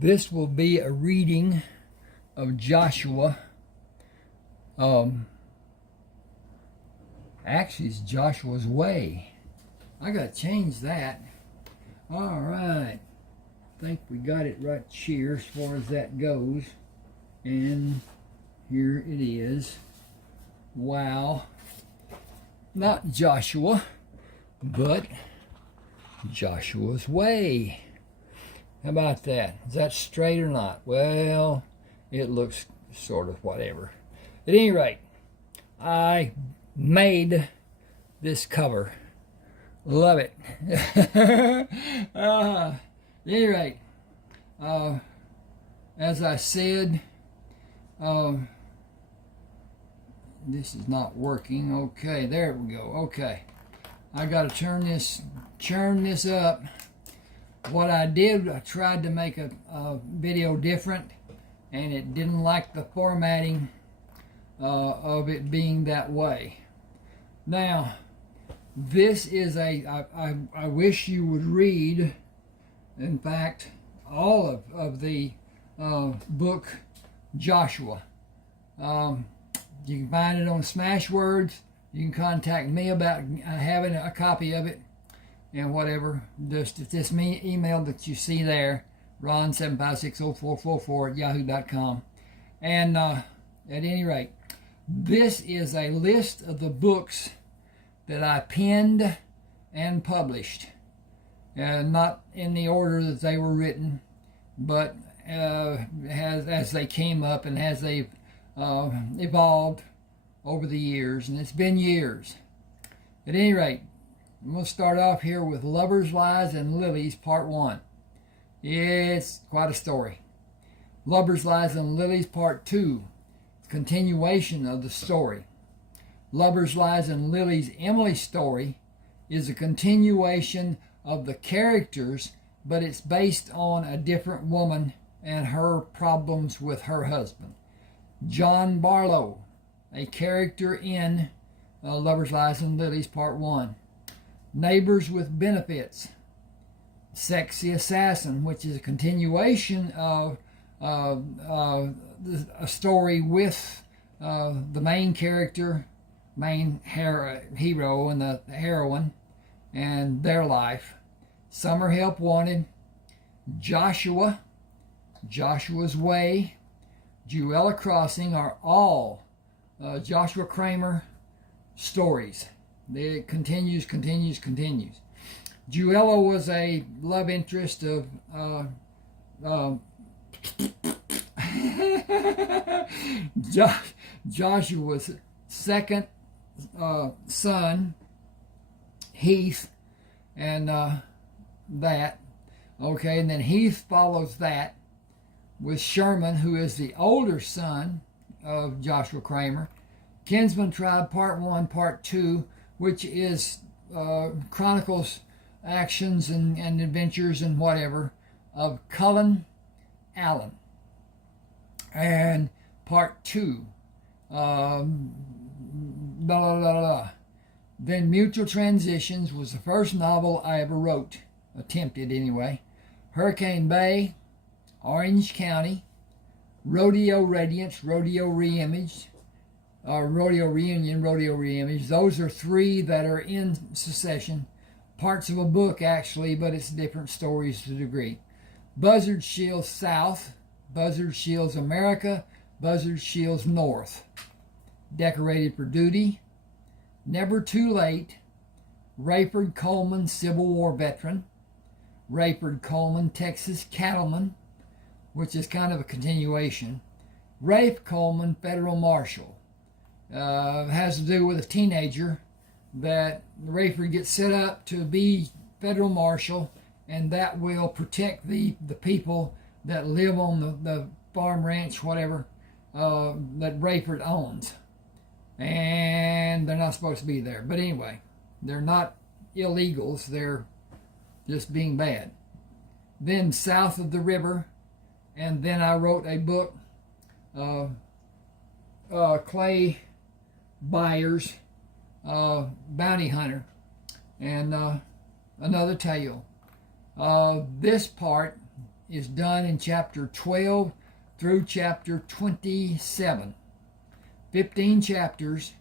This will be a reading of Joshua. Actually, it's Joshua's Way. I got to change that. All right. I think we got it right here as far as that goes. And here it is. Wow. Not Joshua, but Joshua's Way. How about that? Is that straight or not? Well, it looks sort of whatever. At any rate, I made this cover. Love it. At any rate, as I said, this is not working. Okay, there we go. Okay, I got to churn this up. What I did, I tried to make a video different, and it didn't like the formatting of it being that way. Now, this is I wish you would read, in fact, all of the book Joshua. You can find it on Smashwords. You can contact me about having a copy of it and whatever. Just it's this email that you see there, ron7560444@yahoo.com. And at any rate, this is a list of the books that I penned and published. Not in the order that they were written, but as they came up and as they've evolved over the years, and it's been years. At any rate, I'm going to start off here with Lovers, Lies, and Lilies, Part 1. It's quite a story. Lovers, Lies, and Lilies, Part 2. Continuation of the story. Lovers, Lies, and Lilies, Emily's story is a continuation of the characters, but it's based on a different woman and her problems with her husband. John Barlow, a character in Lovers, Lies, and Lilies, Part 1. Neighbors with Benefits. Sexy Assassin, which is a continuation of a story with the main character, main hero and the heroine and their life. Summer Help Wanted. Joshua, Joshua's Way, Guile Crossing are all Joshua Crammer stories. It continues. Guile was a love interest of Joshua's second son, Heath, and that. Okay, and then Heath follows that with Sherman, who is the older son of Joshua Crammer. Kinsman Tribe, Part 1, Part 2, which is chronicles actions and adventures and whatever of Cullen Allen. And Part 2, Then Mutual Transitions was the first novel I ever wrote, attempted anyway. Hurricane Bay, Orange County, Rodeo Radiance, Rodeo Reimage, Rodeo Reunion, Rodeo Reimage. Those are three that are in succession. Parts of a book, actually, but it's different stories to a degree. Buzzard Shields South, Buzzard Shields America, Buzzard Shields North. Decorated for Duty, Never Too Late, Rayford Coleman, Civil War veteran, Rayford Coleman, Texas cattleman, which is kind of a continuation. Rafe Coleman, Federal Marshal. Has to do with a teenager that Rayford gets set up to be Federal Marshal, and that will protect the people that live on the farm, ranch, whatever, that Rayford owns. And they're not supposed to be there. But anyway, they're not illegals. They're just being bad. Then South of the River. And then I wrote a book, Clay Byers, Bounty Hunter, and another tale. This part is done in chapter 12 through chapter 27. 15 chapters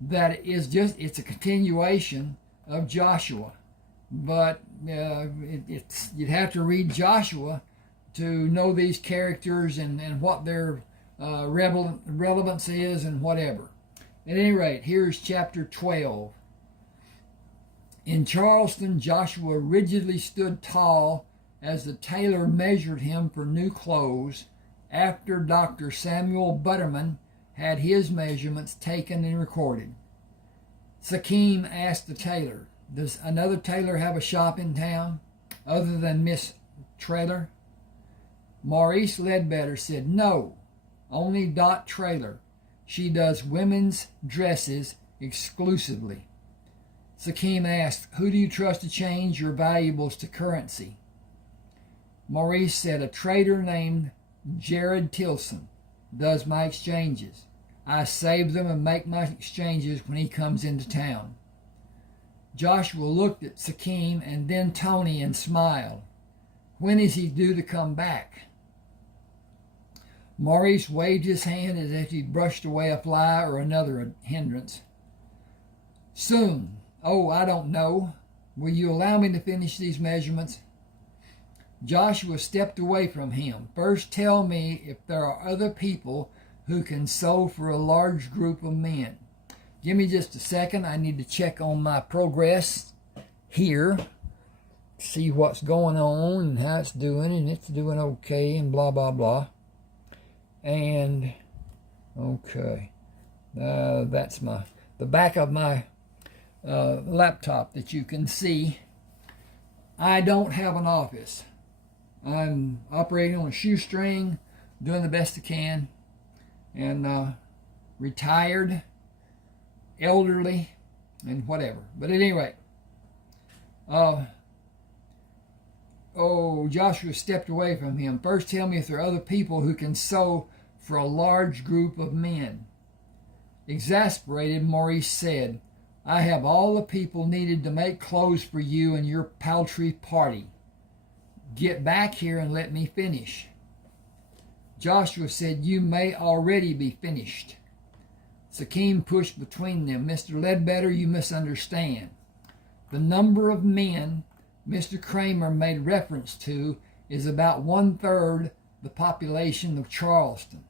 that is just, it's a continuation of Joshua. But you'd have to read Joshua to know these characters and what their relevance is and whatever. At any rate, here's chapter 12. In Charleston, Joshua rigidly stood tall as the tailor measured him for new clothes after Dr. Samuel Butterman had his measurements taken and recorded. Sakim asked the tailor, "Does another tailor have a shop in town other than Miss Traitor?" Maurice Ledbetter said, "No, only Dot Trailer. She does women's dresses exclusively." Sakim asked, "Who do you trust to change your valuables to currency?" Maurice said, "A trader named Jared Tilson does my exchanges. I save them and make my exchanges when he comes into town." Joshua looked at Sakim and then Tony and smiled. "When is he due to come back?" Maurice waved his hand as if he brushed away a fly or another hindrance. "Soon. Oh, I don't know. Will you allow me to finish these measurements?" Joshua stepped away from him. "First tell me if there are other people who can sew for a large group of men." Give me just a second. I need to check on my progress here. See what's going on and how it's doing, and it's doing okay and blah, blah, blah. And, okay. That's the back of my laptop that you can see. I don't have an office. I'm operating on a shoestring, doing the best I can, and retired, elderly, and whatever. But at any rate, Joshua stepped away from him. "First tell me if there are other people who can sew for a large group of men." Exasperated, Maurice said, "I have all the people needed to make clothes for you and your paltry party. Get back here and let me finish." Joshua said, "You may already be finished." Sakim pushed between them. "Mr. Ledbetter, you misunderstand. The number of men Mr. Crammer made reference to is about 1/3 the population of Charleston.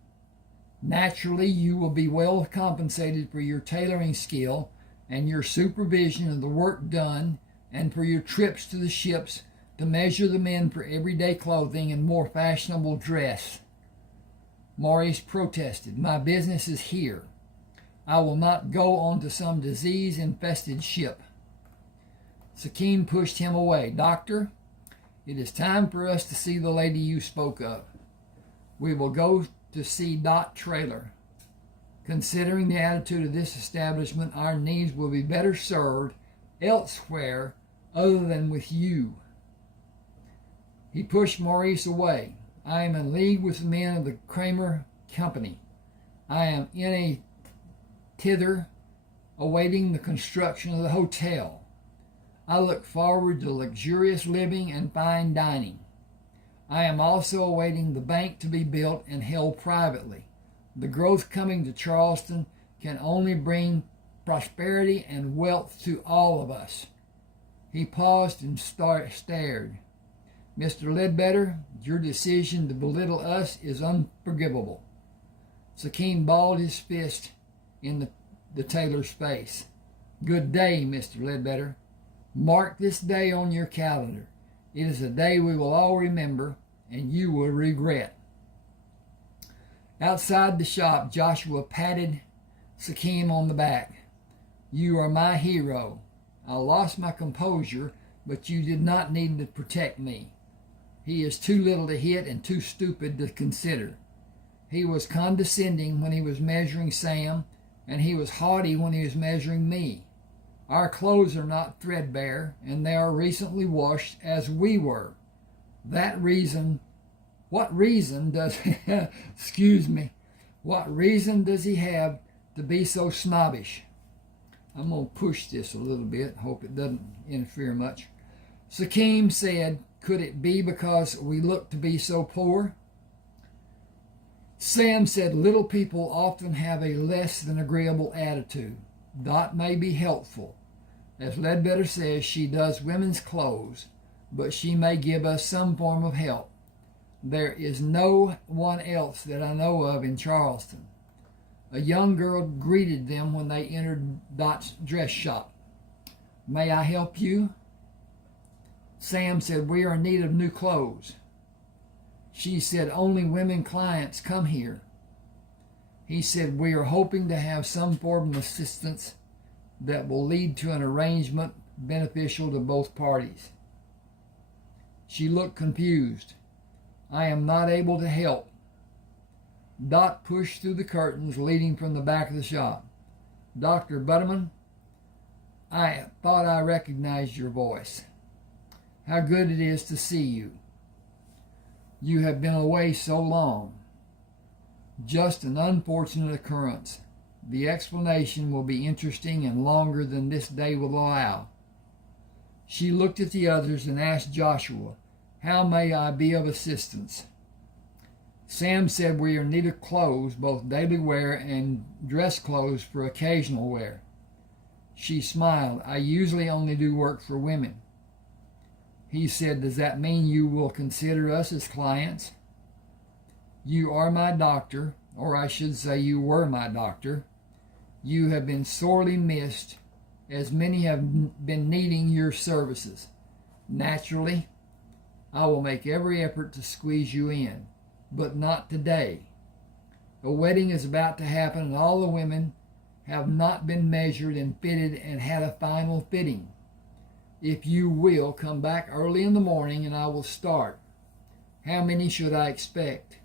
Naturally, you will be well compensated for your tailoring skill and your supervision of the work done, and for your trips to the ships to measure the men for everyday clothing and more fashionable dress." Maurice protested, "My business is here. I will not go on to some disease-infested ship." Sakim pushed him away. "Doctor, it is time for us to see the lady you spoke of. We will go to see Dot Trailer. Considering the attitude of this establishment, our needs will be better served elsewhere other than with you." He pushed Maurice away. "I am in league with the men of the Crammer Company. I am in a thither awaiting the construction of the hotel. I look forward to luxurious living and fine dining. I am also awaiting the bank to be built and held privately. The growth coming to Charleston can only bring prosperity and wealth to all of us." He paused and stared. "Mr. Ledbetter, your decision to belittle us is unforgivable." Sakim balled his fist in the tailor's face. "Good day, Mr. Ledbetter. Mark this day on your calendar. It is a day we will all remember, and you will regret." Outside the shop, Joshua patted Sakim on the back. "You are my hero. I lost my composure, but you did not need to protect me. He is too little to hit and too stupid to consider. He was condescending when he was measuring Sam, and he was haughty when he was measuring me. Our clothes are not threadbare, and they are recently washed as we were. What reason does what reason does he have to be so snobbish?" I'm going to push this a little bit, hope it doesn't interfere much. Sakim said, Could it be because we look to be so poor? Sam said, little people often have a less than agreeable attitude. Dot may be helpful. As Ledbetter says, she does women's clothes, but she may give us some form of help. There is no one else that I know of in Charleston. A young girl greeted them when they entered Dot's dress shop. May I help you? Sam said, we are in need of new clothes. She said, only women clients come here. He said, we are hoping to have some form of assistance that will lead to an arrangement beneficial to both parties. She looked confused. I am not able to help. Dot pushed through the curtains leading from the back of the shop. Dr. Butterman, I thought I recognized your voice. How good it is to see you. You have been away so long. Just an unfortunate occurrence. The explanation will be interesting and longer than this day will allow. She looked at the others and asked Joshua, how may I be of assistance? Sam said, we are in need of clothes, both daily wear and dress clothes for occasional wear. She smiled. I usually only do work for women. He said, does that mean you will consider us as clients? You are my doctor, or I should say you were my doctor. You have been sorely missed, as many have been needing your services. Naturally, I will make every effort to squeeze you in, but not today. A wedding is about to happen, and all the women have not been measured and fitted and had a final fitting. If you will, come back early in the morning and I will start. How many should I expect?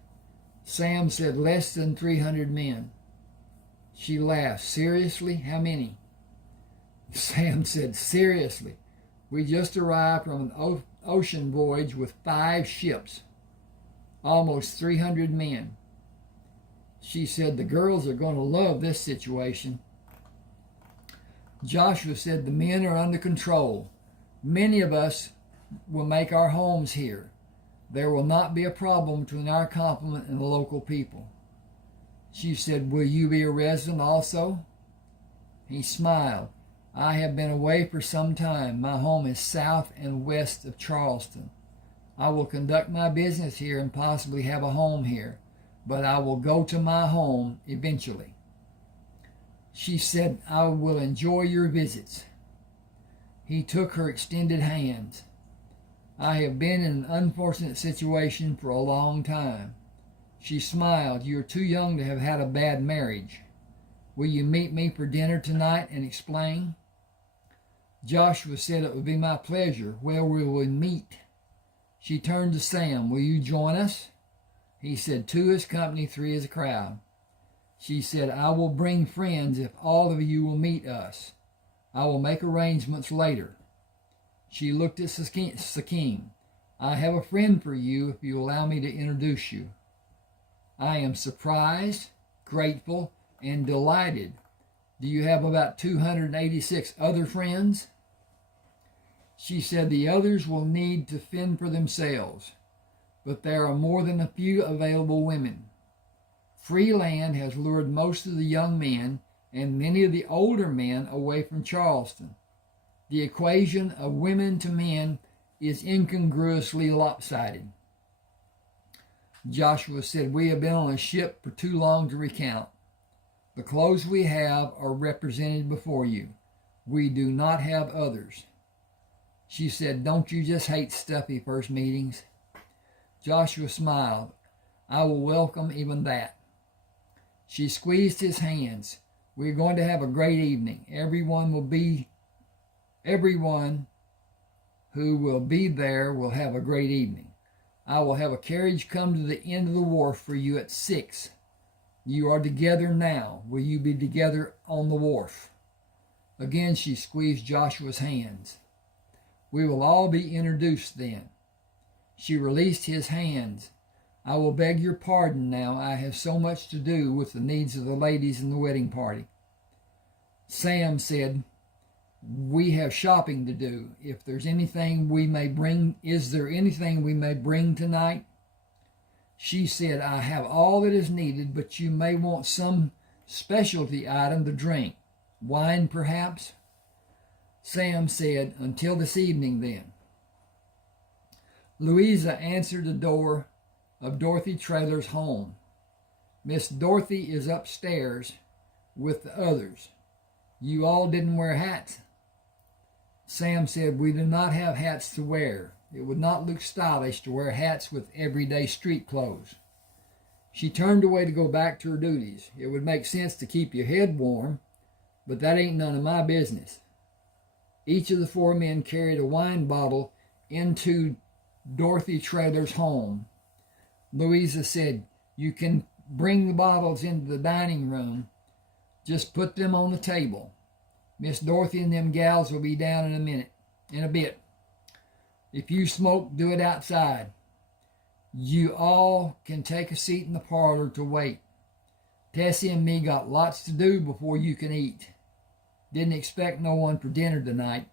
Sam said, less than 300 men. She laughed. Seriously? How many? Sam said, seriously. We just arrived from an ocean voyage with 5 ships. Almost 300 men. She said, the girls are going to love this situation. Joshua said, the men are under control. Many of us will make our homes here. There will not be a problem between our complement and the local people. She said, will you be a resident also? He smiled. I have been away for some time. My home is south and west of Charleston. I will conduct my business here and possibly have a home here, but I will go to my home eventually. She said, I will enjoy your visits. He took her extended hands. I have been in an unfortunate situation for a long time. She smiled. You are too young to have had a bad marriage. Will you meet me for dinner tonight and explain? Joshua said, it would be my pleasure. Where will we meet? She turned to Sam. Will you join us? He said, 2 is company, 3 is a crowd. She said, I will bring friends if all of you will meet us. I will make arrangements later. She looked at Sakim. I have a friend for you if you allow me to introduce you. I am surprised, grateful, and delighted. Do you have about 286 other friends? She said the others will need to fend for themselves, but there are more than a few available women. Free land has lured most of the young men and many of the older men away from Charleston. The equation of women to men is incongruously lopsided. Joshua said, we have been on a ship for too long to recount. The clothes we have are represented before you. We do not have others. She said, don't you just hate stuffy first meetings? Joshua smiled. I will welcome even that. She squeezed his hands. We're going to have a great evening. Everyone who will be there will have a great evening. I will have a carriage come to the end of the wharf for you at 6. You are together now. Will you be together on the wharf? Again, she squeezed Joshua's hands. We will all be introduced then. She released his hands. I will beg your pardon now. I have so much to do with the needs of the ladies in the wedding party. Sam said, We have shopping to do. If there's anything we may bring, is there anything we may bring tonight? She said, I have all that is needed, but you may want some specialty item to drink. Wine, perhaps? Sam said, until this evening, then. Louisa answered the door of Dorothy Traylor's home. Miss Dorothy is upstairs with the others. You all didn't wear hats? Sam said, we do not have hats to wear. It would not look stylish to wear hats with everyday street clothes. She turned away to go back to her duties. It would make sense to keep your head warm, but that ain't none of my business. Each of the 4 men carried a wine bottle into Dorothy Traylor's home. Louisa said, you can bring the bottles into the dining room. Just put them on the table. Miss Dorothy and them gals will be down in a bit. If you smoke, do it outside. You all can take a seat in the parlor to wait. Tessie and me got lots to do before you can eat. Didn't expect no one for dinner tonight.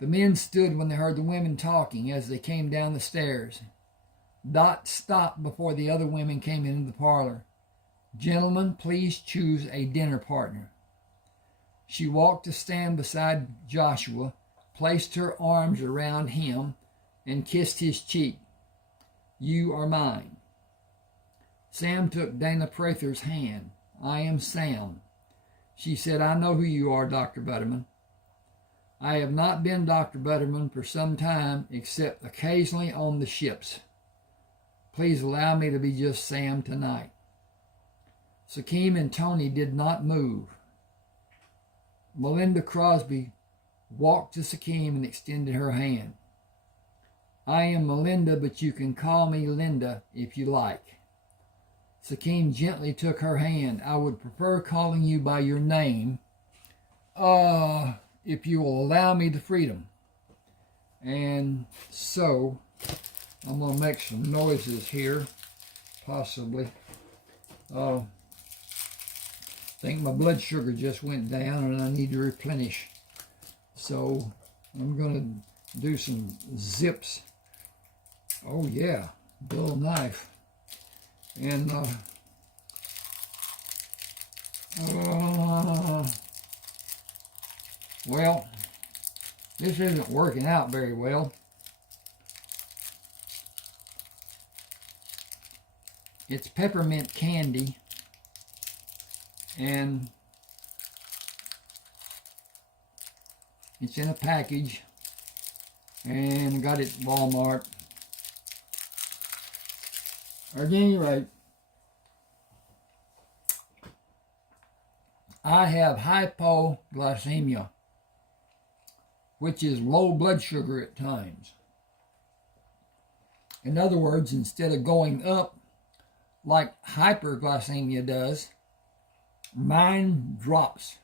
The men stood when they heard the women talking as they came down the stairs. Dot stopped before the other women came into the parlor. Gentlemen, please choose a dinner partner. She walked to stand beside Joshua, placed her arms around him, and kissed his cheek. You are mine. Sam took Dana Prather's hand. I am Sam. She said, I know who you are, Dr. Butterman. I have not been Dr. Butterman for some time, except occasionally on the ships. Please allow me to be just Sam tonight. Sakim and Tony did not move. Melinda Crosby walked to Sakim and extended her hand. I am Melinda, but you can call me Linda if you like. Sakim gently took her hand. I would prefer calling you by your name, if you will allow me the freedom. And so, I'm going to make some noises here, possibly. I think my blood sugar just went down and I need to replenish. So, I'm going to do some zips. Oh yeah, dull knife. And well, this isn't working out very well. It's peppermint candy, and it's in a package, and I got it at Walmart. At any rate, I have hypoglycemia, which is low blood sugar at times. In other words, instead of going up like hyperglycemia does, mine drops.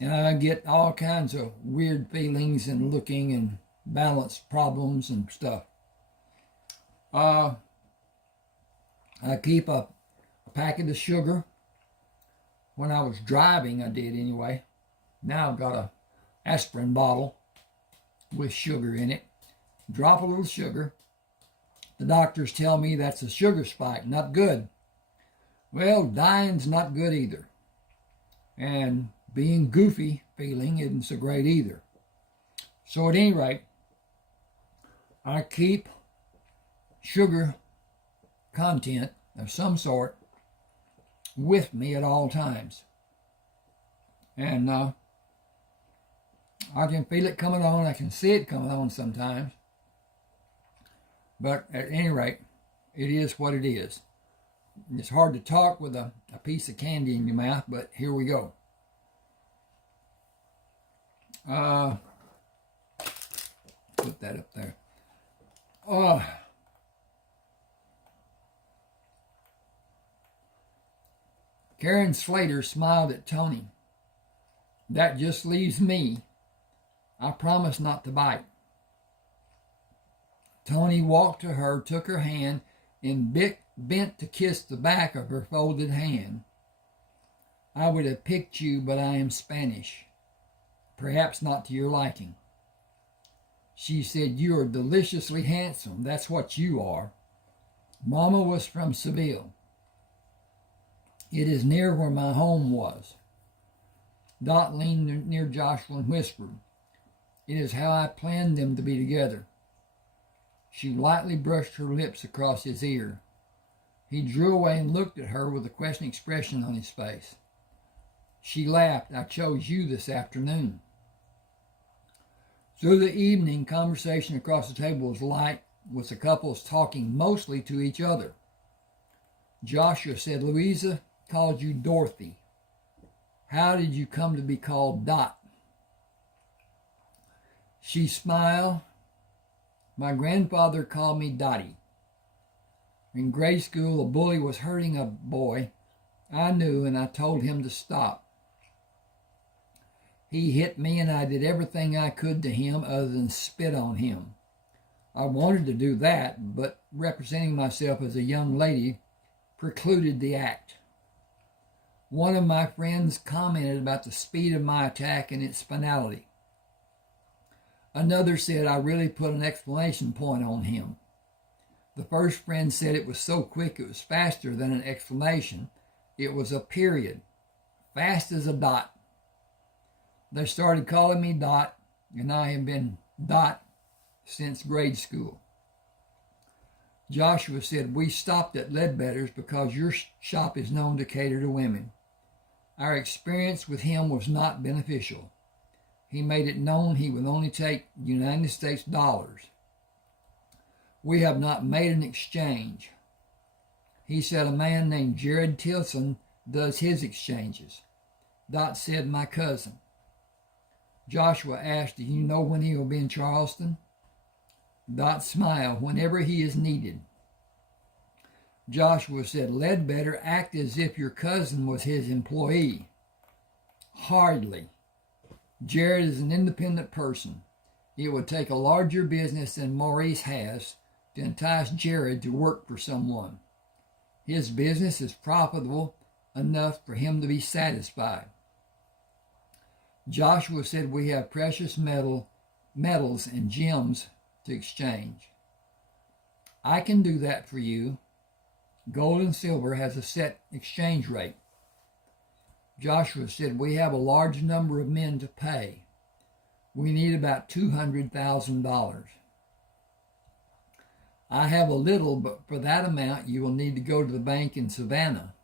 And I get all kinds of weird feelings and looking and balance problems and stuff. I keep a packet of sugar. When I was driving, I did anyway. Now I've got a aspirin bottle with sugar in it. Drop a little sugar. The doctors tell me that's a sugar spike, not good. Well, dying's not good either. And being goofy feeling isn't so great either. So at any rate, I keep sugar content of some sort with me at all times. And I can feel it coming on. I can see it coming on sometimes. But at any rate, it is what it is. It's hard to talk with a piece of candy in your mouth, but here we go. Put that up there. Karen Slater smiled at Tony. That just leaves me. I promise not to bite. Tony walked to her, took her hand, and bent to kiss the back of her folded hand. I would have picked you, but I am Spanish. perhaps not to your liking. She said, "You are deliciously handsome. That's what you are." Mama was from Seville. It is near where my home was. Dot leaned near Joshua and whispered, "It is how I planned them to be together." She lightly brushed her lips across his ear. He drew away and looked at her with a questioning expression on his face. She laughed. "I chose you this afternoon." Through the evening, conversation across the table was light, with the couples talking mostly to each other. Joshua said, "Louisa called you Dorothy. How did you come to be called Dot?" She smiled. "My grandfather called me Dottie. In grade school, a bully was hurting a boy I knew, and I told him to stop. He hit me, and I did everything I could to him other than spit on him. I wanted to do that, but representing myself as a young lady precluded the act. One of my friends commented about the speed of my attack and its finality. Another said I really put an exclamation point on him. The first friend said it was so quick it was faster than an exclamation. It was a period, fast as a dot. They started calling me Dot, and I have been Dot since grade school." Joshua said, "We stopped at Ledbetter's because your shop is known to cater to women. Our experience with him was not beneficial. He made it known he would only take United States dollars. We have not made an exchange. He said a man named Jared Tilson does his exchanges." Dot said, "My cousin." Joshua asked, "Do you know when he will be in Charleston?" Dot smiled. "Whenever he is needed." Joshua said, "Ledbetter act as if your cousin was his employee." "Hardly. Jared is an independent person. It would take a larger business than Maurice has to entice Jared to work for someone. His business is profitable enough for him to be satisfied." Joshua said, "We have precious metals and gems to exchange." "I can do that for you. Gold and silver has a set exchange rate." Joshua said, "We have a large number of men to pay. We need about $200,000. I have a little, but for that amount you will need to go to the bank in Savannah.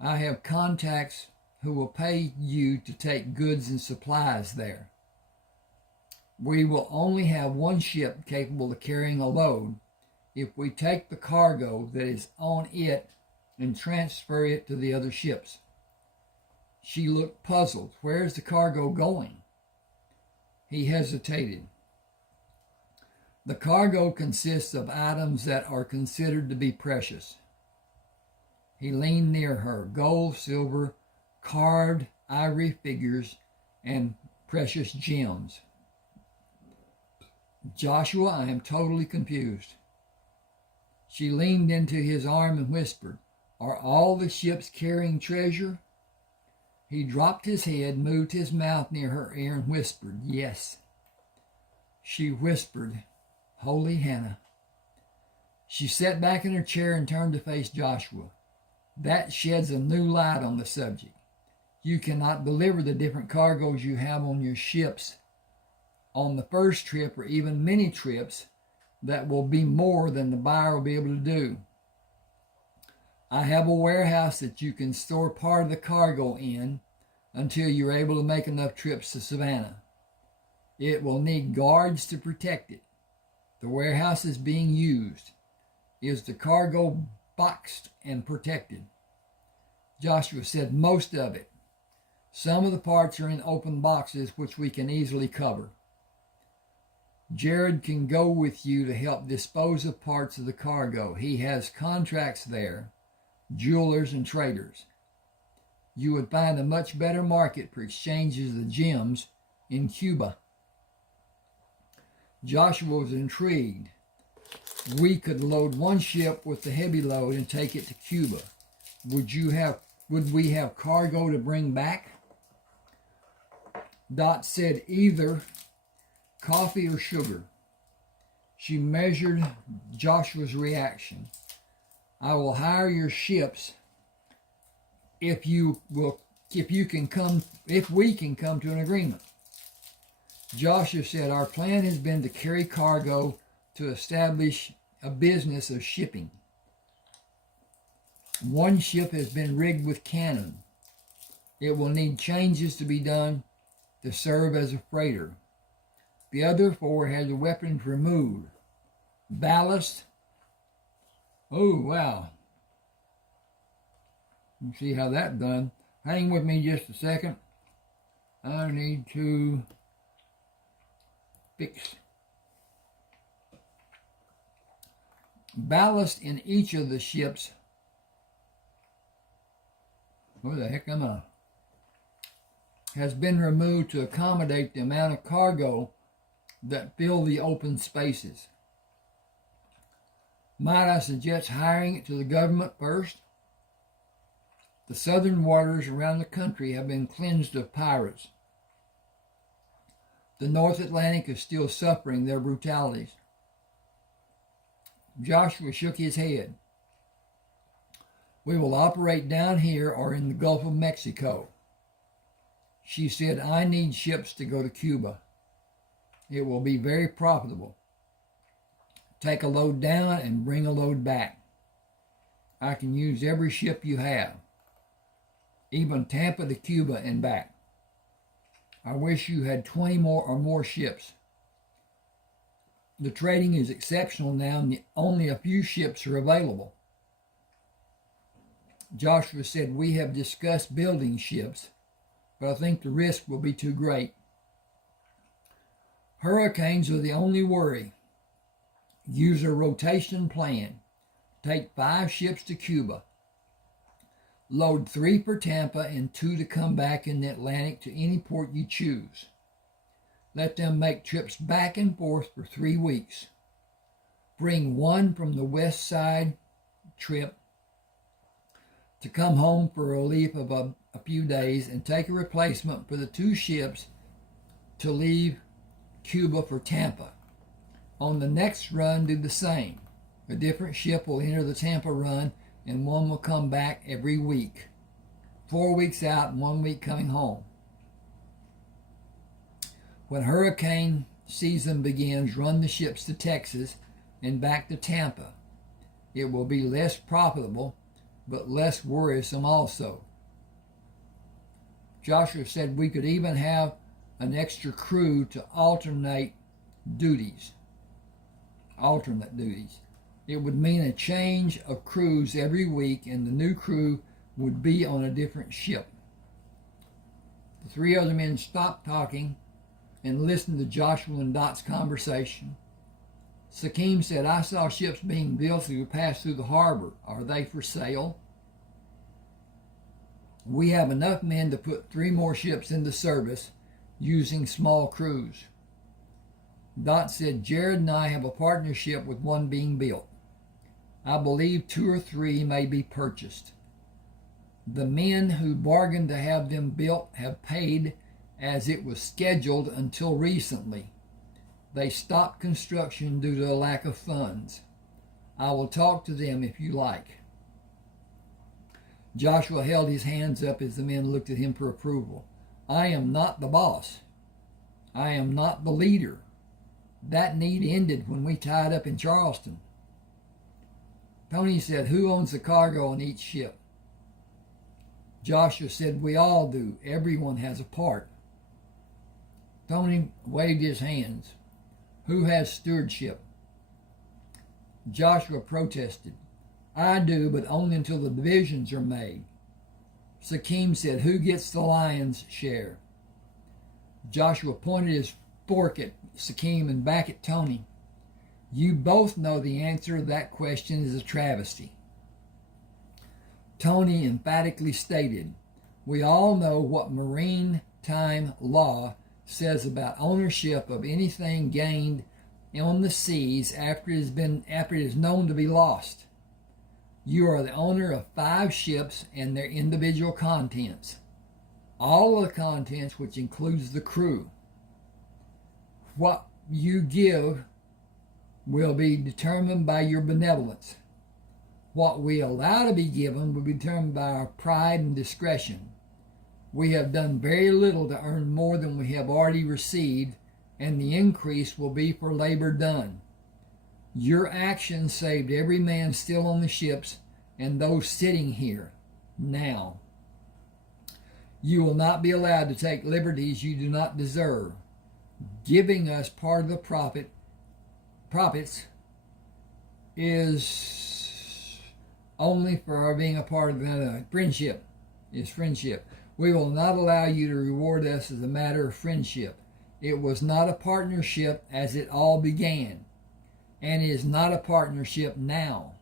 I have contacts who will pay you to take goods and supplies there. We will only have one ship capable of carrying a load. If we take the cargo that is on it and transfer it to the other ships." She looked puzzled. "Where is the cargo going?" He hesitated. "The cargo consists of items that are considered to be precious." He leaned near her. "Gold, silver, carved ivory figures, and precious gems." "Joshua, I am totally confused." She leaned into his arm and whispered, "Are all the ships carrying treasure?" He dropped his head, moved his mouth near her ear, and whispered, "Yes." She whispered, "Holy Hannah." She sat back in her chair and turned to face Joshua. "That sheds a new light on the subject. You cannot deliver the different cargoes you have on your ships on the first trip or even many trips. That will be more than the buyer will be able to do. I have a warehouse that you can store part of the cargo in until you're able to make enough trips to Savannah. It will need guards to protect it. The warehouse is being used. Is the cargo boxed and protected?" Joshua said, "Most of it. Some of the parts are in open boxes, which we can easily cover. Jared can go with you to help dispose of parts of the cargo. He has contracts there, jewelers and traders. You would find a much better market for exchanges of the gems in Cuba." Joshua was intrigued. "We could load one ship with the heavy load and take it to Cuba. Would we have cargo to bring back?" Dot said either coffee or sugar. She measured Joshua's reaction. I will hire your ships if we can come to an agreement. Joshua said, our plan has been to carry cargo to establish a business of shipping. One ship has been rigged with cannon. It will need changes to be done to serve as a freighter. The other 4 had the weapons removed. Ballast. Oh, wow. Let's see how that's done. Hang with me just a second. I need to fix. Ballast in each of the ships. Where the heck am I? Has been removed to accommodate the amount of cargo that fill the open spaces. Might I suggest hiring it to the government first? The southern waters around the country have been cleansed of pirates. The North Atlantic is still suffering their brutalities. Joshua shook his head. We will operate down here or in the Gulf of Mexico. She said, I need ships to go to Cuba. It will be very profitable. Take a load down and bring a load back. I can use every ship you have, even Tampa to Cuba and back. I wish you had 20 more ships. The trading is exceptional now and only a few ships are available. Joshua said, we have discussed building ships, but I think the risk will be too great. Hurricanes are the only worry. Use a rotation plan. Take 5 ships to Cuba. Load 3 for Tampa and 2 to come back in the Atlantic to any port you choose. Let them make trips back and forth for 3 weeks. Bring 1 from the west side trip to come home for a relief of a few days and take a replacement for the 2 ships to leave Cuba for Tampa. On the next run, do the same. A different ship will enter the Tampa run and 1 will come back every week. 4 weeks out and 1 week coming home. When hurricane season begins, run the ships to Texas and back to Tampa. It will be less profitable, but less worrisome also. Joshua said we could even have an extra crew to alternate duties. It would mean a change of crews every week, and the new crew would be on a different ship. The 3 other men stopped talking and listened to Joshua and Dot's conversation. Sakim said, I saw ships being built to pass through the harbor. Are they for sale? We have enough men to put 3 more ships into service using small crews. Dot said, Jared and I have a partnership with one being built. I believe 2 or 3 may be purchased. The men who bargained to have them built have paid as it was scheduled until recently. They stopped construction due to a lack of funds. I will talk to them if you like. Joshua held his hands up as the men looked at him for approval. I am not the boss. I am not the leader. That need ended when we tied up in Charleston. Tony said, who owns the cargo on each ship? Joshua said, we all do. Everyone has a part. Tony waved his hands. Who has stewardship? Joshua protested. I do, but only until the divisions are made. Sakim said, who gets the lion's share? Joshua pointed his fork at Sakim and back at Tony. You both know the answer to that question is a travesty. Tony emphatically stated, we all know what maritime law says about ownership of anything gained on the seas after it is known to be lost. You are the owner of 5 ships and their individual contents. all of the contents, which includes the crew. What you give will be determined by your benevolence. What we allow to be given will be determined by our pride and discretion. We have done very little to earn more than we have already received, and the increase will be for labor done. Your actions saved every man still on the ships and those sitting here now. You will not be allowed to take liberties you do not deserve. Giving us part of the profits is only for our being a part of the friendship. Is friendship. We will not allow you to reward us as a matter of friendship. It was not a partnership as it all began, and it is not a partnership now.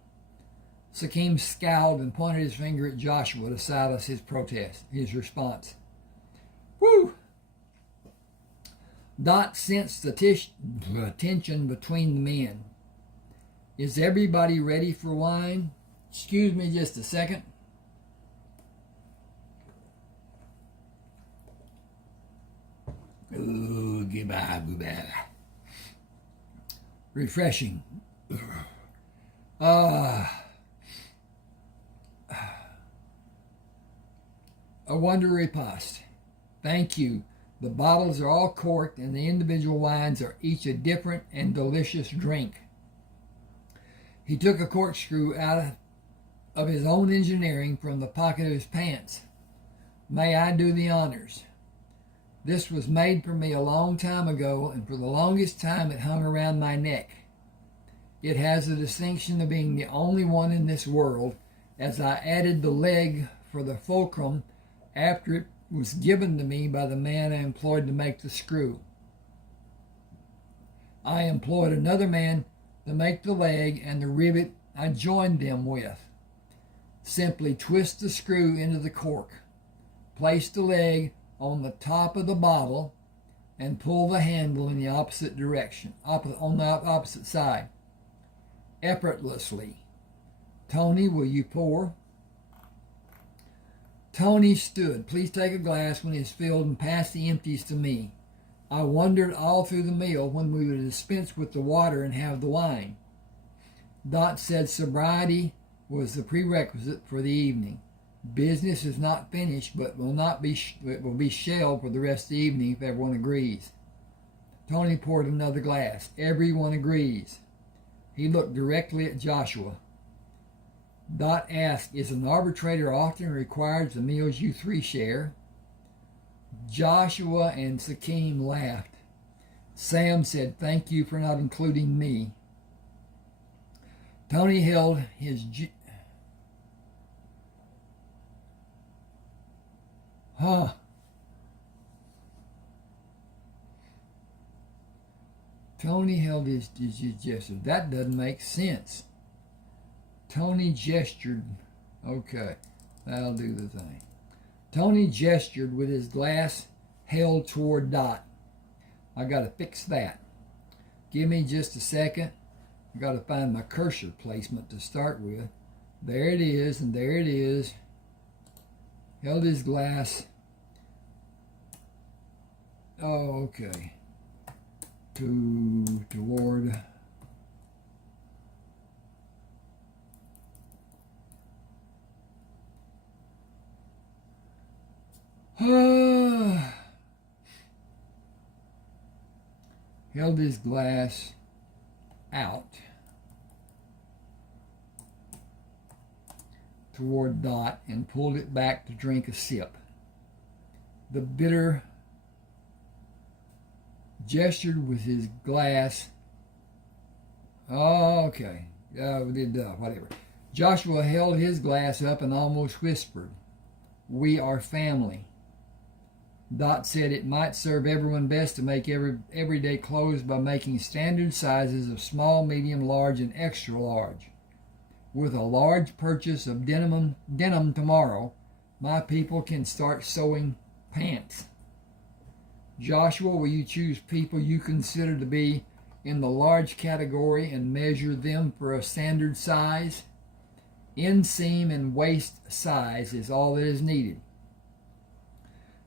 Sakim scowled and pointed his finger at Joshua to silence his protest, his response. Woo! Dot sensed the tension between the men. Is everybody ready for wine? Excuse me just a second. Ooh, goodbye. Refreshing. A wonder repast. Thank you. The bottles are all corked and the individual wines are each a different and delicious drink. He took a corkscrew out of his own engineering from the pocket of his pants. May I do the honors? This was made for me a long time ago, and for the longest time it hung around my neck. It has the distinction of being the only one in this world, as I added the leg for the fulcrum after it was given to me by the man I employed to make the screw. I employed another man to make the leg and the rivet I joined them with. Simply twist the screw into the cork, place the leg on the top of the bottle, and pull the handle in the opposite direction, on the opposite side. Effortlessly. Tony, will you pour? Tony stood. Please take a glass when it's filled and pass the empties to me. I wondered all through the meal when we would dispense with the water and have the wine. Dot said sobriety was the prerequisite for the evening. Business is not finished, but it will be shelved for the rest of the evening if everyone agrees. Tony poured another glass. Everyone agrees. He looked directly at Joshua. Dot asked, is an arbitrator often required the meals you three share? Joshua and Sakim laughed. Sam said, thank you for not including me. Tony held his... Tony held his gesture. That doesn't make sense. Tony gestured. Okay, that'll do the thing. Tony gestured with his glass held toward Dot. I got to fix that. Give me just a second. I got to find my cursor placement to start with. There it is, and there it is. Held his glass. Oh, okay. Toward. Held his glass out toward Dot and pulled it back to drink a sip. The bitter gestured with his glass. Oh, okay. Whatever. Joshua held his glass up and almost whispered, we are family. Dot said it might serve everyone best to make everyday clothes by making standard sizes of small, medium, large, and extra large. With a large purchase of denim tomorrow, my people can start sewing pants. Joshua, will you choose people you consider to be in the large category and measure them for a standard size? Inseam and waist size is all that is needed.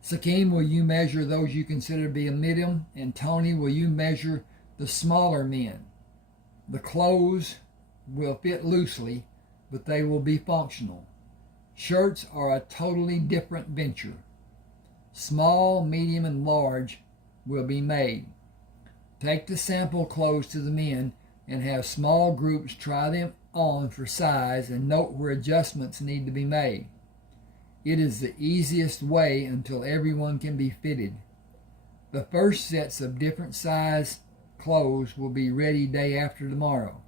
Sakim, will you measure those you consider to be a medium? And Tony, will you measure the smaller men? The clothes will fit loosely, but they will be functional. Shirts are a totally different venture. Small, medium, and large will be made. Take the sample clothes to the men and have small groups try them on for size and note where adjustments need to be made. It is the easiest way until everyone can be fitted. The first sets of different size clothes will be ready day after tomorrow,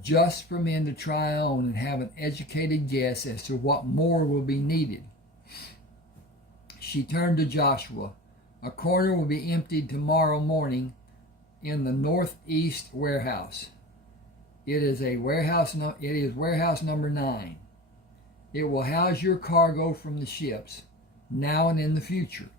just for men to try on and have an educated guess as to what more will be needed. She turned to Joshua. A corner will be emptied tomorrow morning in the northeast warehouse. It is warehouse number 9. It will house your cargo from the ships, now and in the future.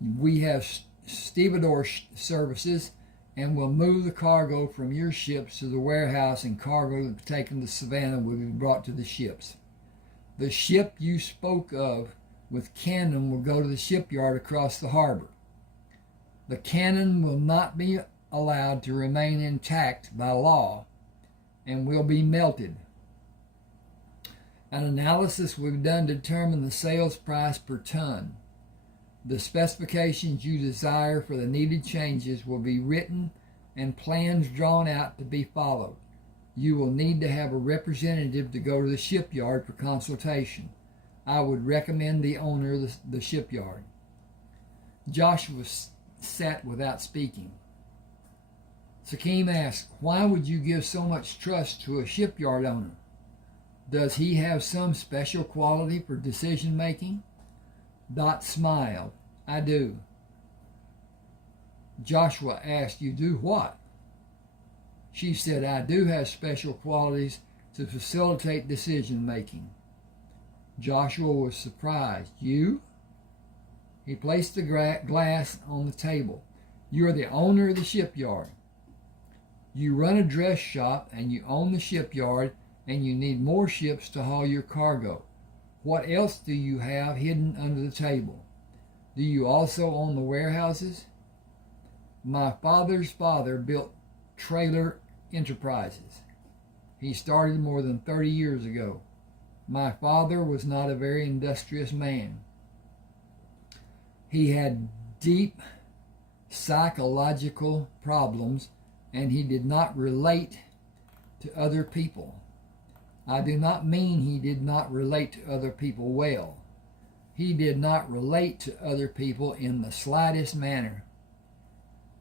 We have stevedore services and will move the cargo from your ships to the warehouse, and cargo taken to Savannah will be brought to the ships. The ship you spoke of with cannon will go to the shipyard across the harbor. The cannon will not be allowed to remain intact by law and will be melted. An analysis will be done to determine the sales price per ton. The specifications you desire for the needed changes will be written and plans drawn out to be followed. You will need to have a representative to go to the shipyard for consultation. I would recommend the owner of the shipyard. Joshua sat without speaking. Sakim asked, why would you give so much trust to a shipyard owner? Does he have some special quality for decision making? Dot smiled. I do. Joshua asked, you do what? She said, I do have special qualities to facilitate decision making. Joshua was surprised. You? He placed the glass on the table. You're the owner of the shipyard. You run a dress shop and you own the shipyard, and you need more ships to haul your cargo. What else do you have hidden under the table? Do you also own the warehouses? My father's father built trailer enterprises. He started more than 30 years ago. My father was not a very industrious man. He had deep psychological problems, and he did not relate to other people. I do not mean he did not relate to other people well. He did not relate to other people in the slightest manner.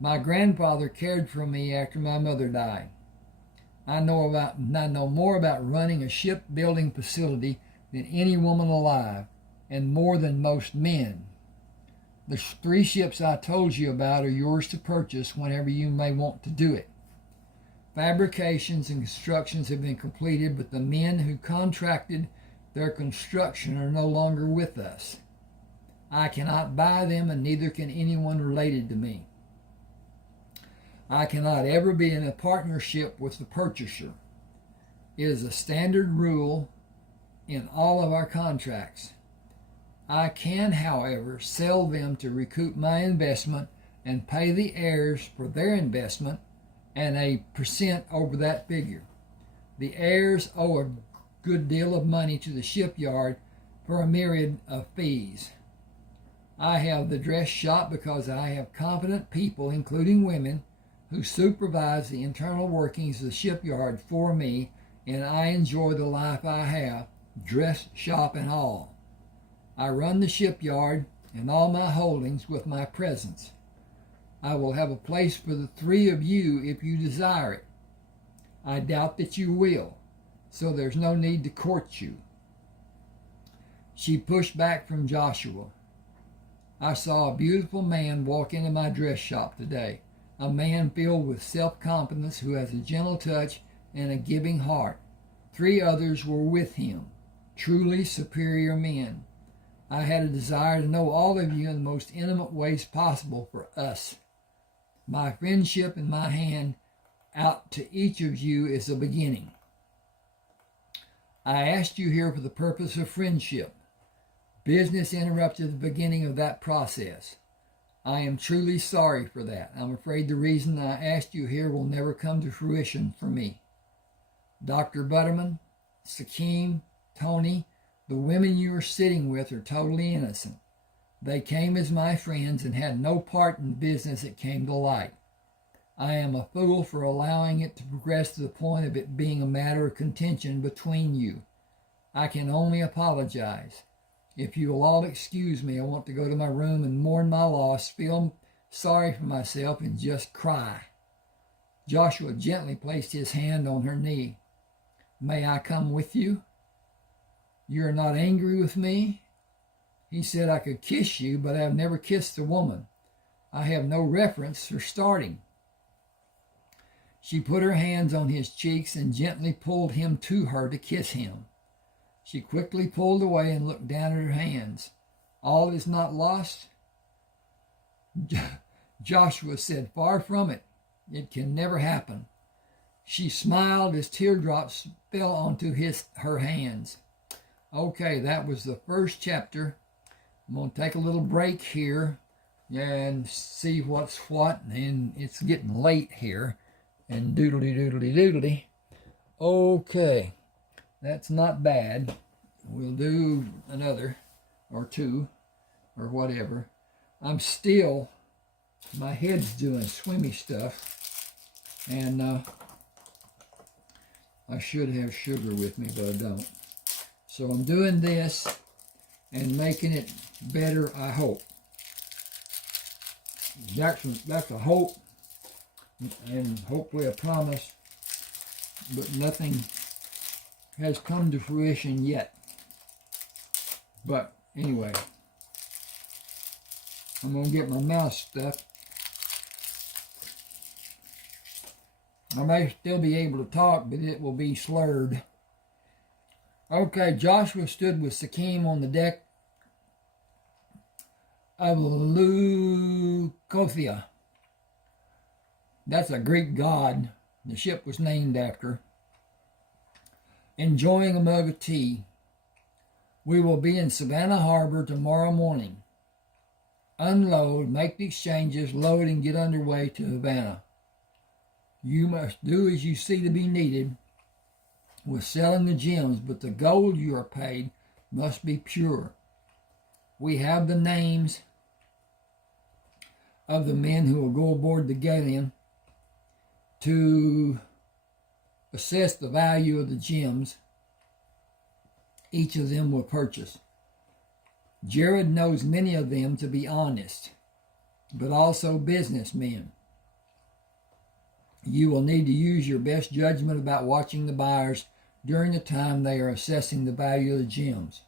My grandfather cared for me after my mother died. I know more about running a shipbuilding facility than any woman alive, and more than most men. The 3 ships I told you about are yours to purchase whenever you may want to do it. Fabrications and constructions have been completed, but the men who contracted their construction are no longer with us. I cannot buy them, and neither can anyone related to me. I cannot ever be in a partnership with the purchaser. It is a standard rule in all of our contracts. I can, however, sell them to recoup my investment and pay the heirs for their investment and a % over that figure. The heirs owe a good deal of money to the shipyard for a myriad of fees. I have the dress shop because I have competent people, including women, who supervise the internal workings of the shipyard for me, and I enjoy the life I have, dress shop and all. I run the shipyard and all my holdings with my presence. I will have a place for the 3 of you if you desire it. I doubt that you will, so there's no need to court you. She pushed back from Joshua. I saw a beautiful man walk into my dress shop today, a man filled with self-confidence who has a gentle touch and a giving heart. 3 others were with him, truly superior men. I had a desire to know all of you in the most intimate ways possible for us. My friendship and my hand out to each of you is a beginning. I asked you here for the purpose of friendship. Business interrupted the beginning of that process. I am truly sorry for that. I'm afraid the reason I asked you here will never come to fruition for me. Dr. Butterman, Sakim, Tony, the women you are sitting with are totally innocent. They came as my friends and had no part in the business that came to light. I am a fool for allowing it to progress to the point of it being a matter of contention between you. I can only apologize. If you will all excuse me, I want to go to my room and mourn my loss, feel sorry for myself, and just cry. Joshua gently placed his hand on her knee. May I come with you? You are not angry with me? He said I could kiss you, but I have never kissed a woman. I have no reference for starting. She put her hands on his cheeks and gently pulled him to her to kiss him. She quickly pulled away and looked down at her hands. All is not lost? Joshua said, far from it. It can never happen. She smiled as teardrops fell onto her hands. Okay, that was the first chapter. I'm going to take a little break here and see what's what. And it's getting late here. And doodly. Okay, that's not bad. We'll do another or two or whatever. My head's doing swimmy stuff. And I should have sugar with me, but I don't. So I'm doing this and making it better, I hope. That's a hope and hopefully a promise, but nothing has come to fruition yet. But anyway, I'm going to get my mouth stuffed. I may still be able to talk, but it will be slurred. Okay, Joshua stood with Sakim on the deck of Leucothea. That's a Greek god the ship was named after. Enjoying a mug of tea. We will be in Savannah Harbor tomorrow morning. Unload, make the exchanges, load, and get underway to Havana. You must do as you see to be needed with selling the gems, but the gold you are paid must be pure. We have the names of the men who will go aboard the galleon to assess the value of the gems each of them will purchase. Jared knows many of them to be honest, but also businessmen. You will need to use your best judgment about watching the buyers during the time they are assessing the value of the gems.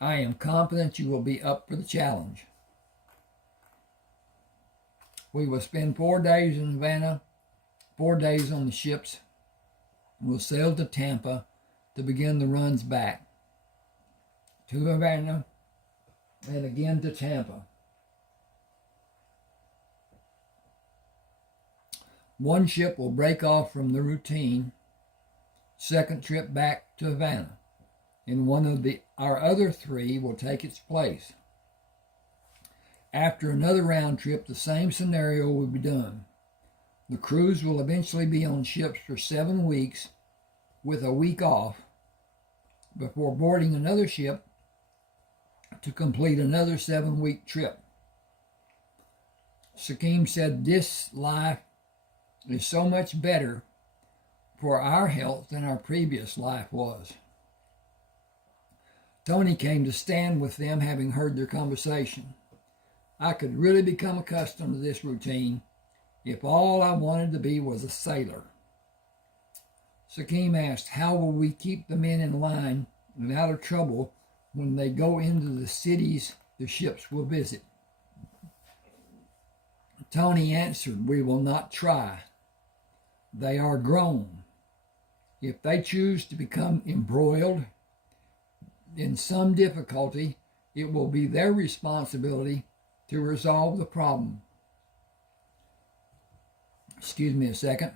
I am confident you will be up for the challenge. We will spend 4 days in Havana, 4 days on the ships. We'll sail to Tampa to begin the runs back to Havana and again to Tampa. One ship will break off from the routine, second trip back to Havana, and one of our other 3 will take its place. After another round trip, the same scenario will be done. The crews will eventually be on ships for 7 weeks with a week off before boarding another ship to complete another 7-week trip. Sakim said this life is so much better for our health than our previous life was. Tony came to stand with them, having heard their conversation. I could really become accustomed to this routine if all I wanted to be was a sailor. Sakim asked, how will we keep the men in line and out of trouble when they go into the cities the ships will visit? Tony answered, we will not try. They are grown. If they choose to become embroiled in some difficulty, it will be their responsibility to resolve the problem. Excuse me a second.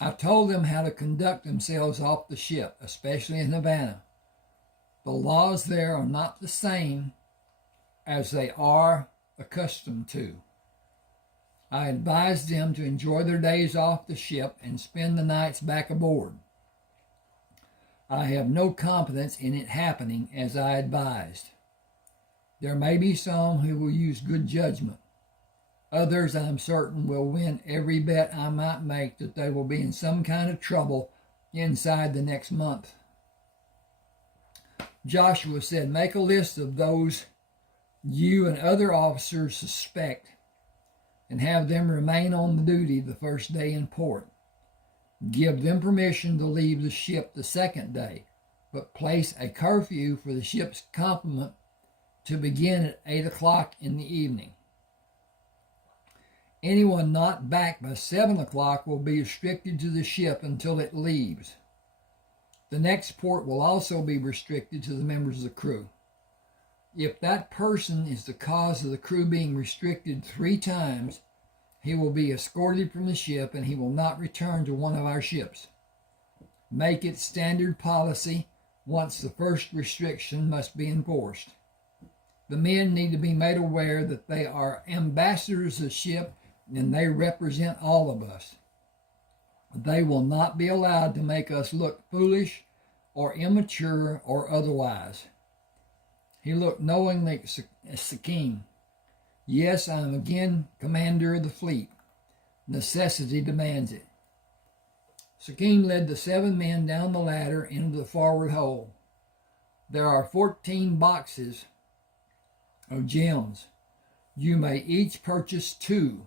I told them how to conduct themselves off the ship, especially in Havana. The laws there are not the same as they are accustomed to. I advised them to enjoy their days off the ship and spend the nights back aboard. I have no confidence in it happening as I advised. There may be some who will use good judgment. Others, I'm certain, will win every bet I might make that they will be in some kind of trouble inside the next month. Joshua said, make a list of those you and other officers suspect and have them remain on the duty the first day in port. Give them permission to leave the ship the second day, but place a curfew for the ship's complement to begin at 8 o'clock in the evening. Anyone not back by 7 o'clock will be restricted to the ship until it leaves. The next port will also be restricted to the members of the crew. If that person is the cause of the crew being restricted 3 times, he will be escorted from the ship and he will not return to one of our ships. Make it standard policy once the first restriction must be enforced. The men need to be made aware that they are ambassadors of the ship and they represent all of us. They will not be allowed to make us look foolish or immature or otherwise. He looked knowingly at Sakim. Yes, I am again commander of the fleet. Necessity demands it. Sakim led the 7 men down the ladder into the forward hold. There are 14 boxes of gems. You may each purchase 2.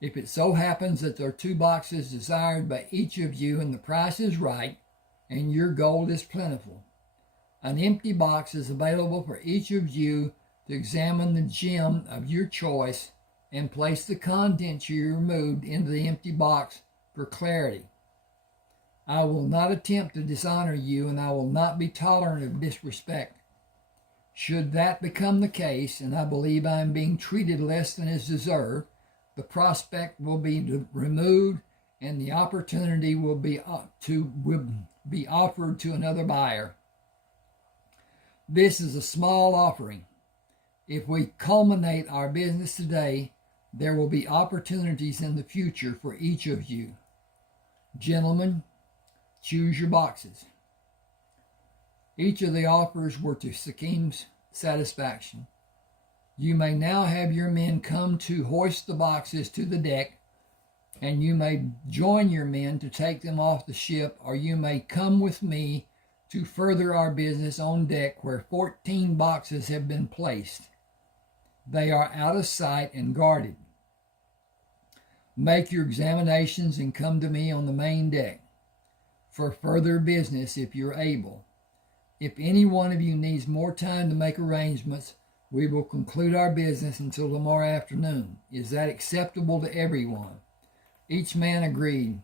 If it so happens that there are 2 boxes desired by each of you and the price is right and your gold is plentiful, an empty box is available for each of you to examine the gem of your choice and place the contents you removed into the empty box for clarity. I will not attempt to dishonor you, and I will not be tolerant of disrespect. Should that become the case, and I believe I am being treated less than is deserved, the prospect will be removed and the opportunity will be offered to another buyer. This is a small offering. If we culminate our business today, there will be opportunities in the future for each of you. Gentlemen, choose your boxes. Each of the offers were to Sakim's satisfaction. You may now have your men come to hoist the boxes to the deck, and you may join your men to take them off the ship, or you may come with me to further our business on deck where 14 boxes have been placed. They are out of sight and guarded. Make your examinations and come to me on the main deck for further business if you're able. If any one of you needs more time to make arrangements, we will conclude our business until tomorrow afternoon. Is that acceptable to everyone? Each man agreed.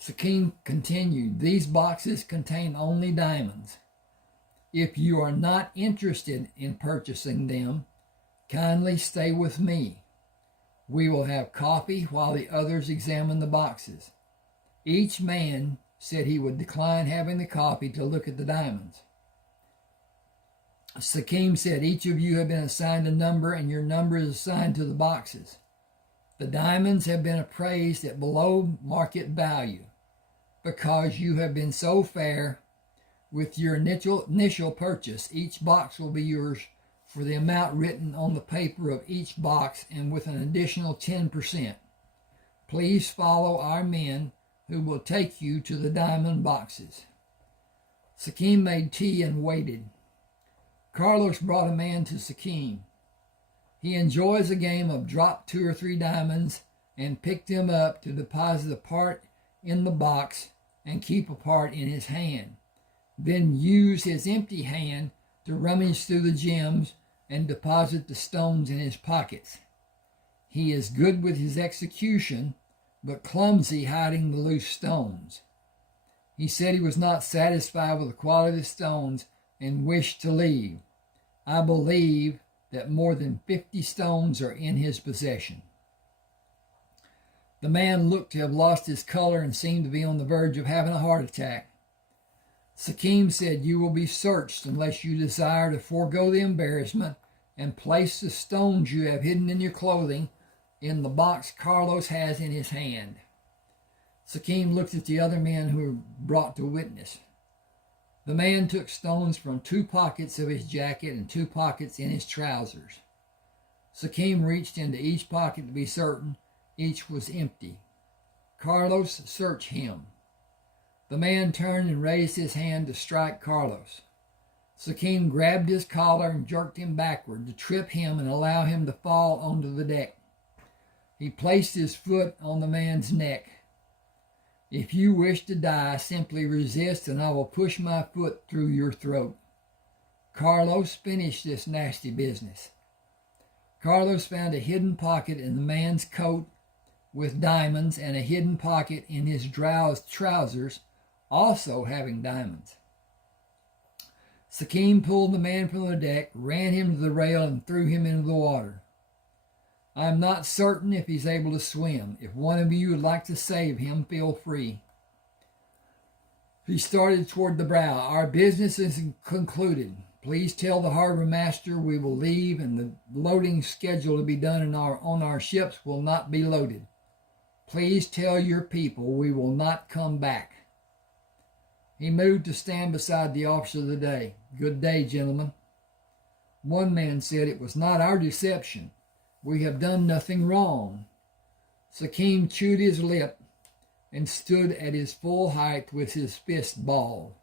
Sakim continued, these boxes contain only diamonds. If you are not interested in purchasing them, kindly stay with me. We will have coffee while the others examine the boxes. Each man said he would decline having the coffee to look at the diamonds. Sakim said, each of you have been assigned a number and your number is assigned to the boxes. The diamonds have been appraised at below market value. Because you have been so fair with your initial purchase, each box will be yours for the amount written on the paper of each box and with an additional 10%. Please follow our men who will take you to the diamond boxes. Sakim made tea and waited. Carlos brought a man to Sakim. He enjoys a game of drop 2 or 3 diamonds and pick them up to deposit a part in the box and keep a part in his hand. Then use his empty hand to rummage through the gems and deposit the stones in his pockets. He is good with his execution, but clumsy hiding the loose stones. He said he was not satisfied with the quality of the stones and wished to leave. I believe that more than 50 stones are in his possession. The man looked to have lost his color and seemed to be on the verge of having a heart attack. Sakim said, "You will be searched unless you desire to forego the embarrassment and place the stones you have hidden in your clothing in the box Carlos has in his hand." Sakim looked at the other men who were brought to witness. The man took stones from 2 pockets of his jacket and 2 pockets in his trousers. Sakim reached into each pocket to be certain each was empty. "Carlos, search him." The man turned and raised his hand to strike Carlos. Sakim grabbed his collar and jerked him backward to trip him and allow him to fall onto the deck. He placed his foot on the man's neck. "If you wish to die, simply resist and I will push my foot through your throat. Carlos, finish this nasty business." Carlos found a hidden pocket in the man's coat with diamonds and a hidden pocket in his trousers also having diamonds. Sakim pulled the man from the deck, ran him to the rail, and threw him into the water. "I am not certain if he's able to swim. If one of you would like to save him, feel free." He started toward the bow. "Our business is concluded. Please tell the harbor master we will leave and the loading schedule to be done on our ships will not be loaded. Please tell your people we will not come back." He moved to stand beside the officer of the day. "Good day, gentlemen." One man said, "It was not our deception. We have done nothing wrong." Sakim chewed his lip and stood at his full height with his fist balled.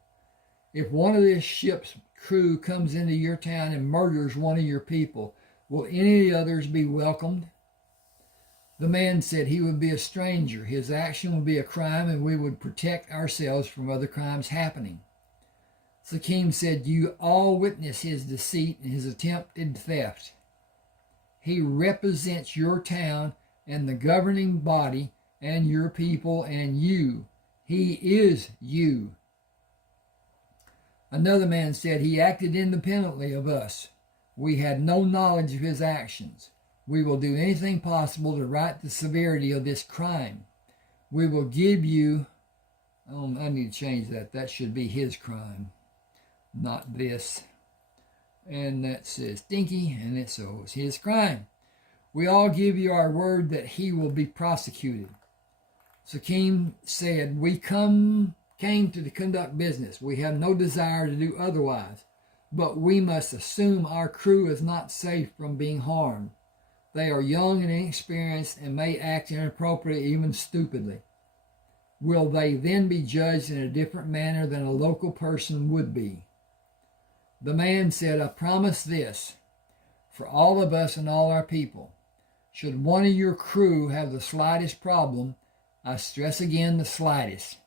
"If one of this ship's crew comes into your town and murders one of your people, will any of the others be welcomed?" The man said he would be a stranger. His action would be a crime and we would protect ourselves from other crimes happening. Sakim said, "You all witness his deceit and his attempted theft. He represents your town and the governing body and your people and you. He is you." Another man said, "He acted independently of us. We had no knowledge of his actions. We will do anything possible to right the severity of this crime. We will give you..." Oh, I need to change that. That should be his crime, not this. And that says Stinky, and it's his crime. "We all give you our word that he will be prosecuted." Sakim said, "We came to conduct business. We have no desire to do otherwise, but we must assume our crew is not safe from being harmed. They are young and inexperienced and may act inappropriately, even stupidly. Will they then be judged in a different manner than a local person would be?" The man said, "I promise this, for all of us and all our people. Should one of your crew have the slightest problem, I stress again the slightest,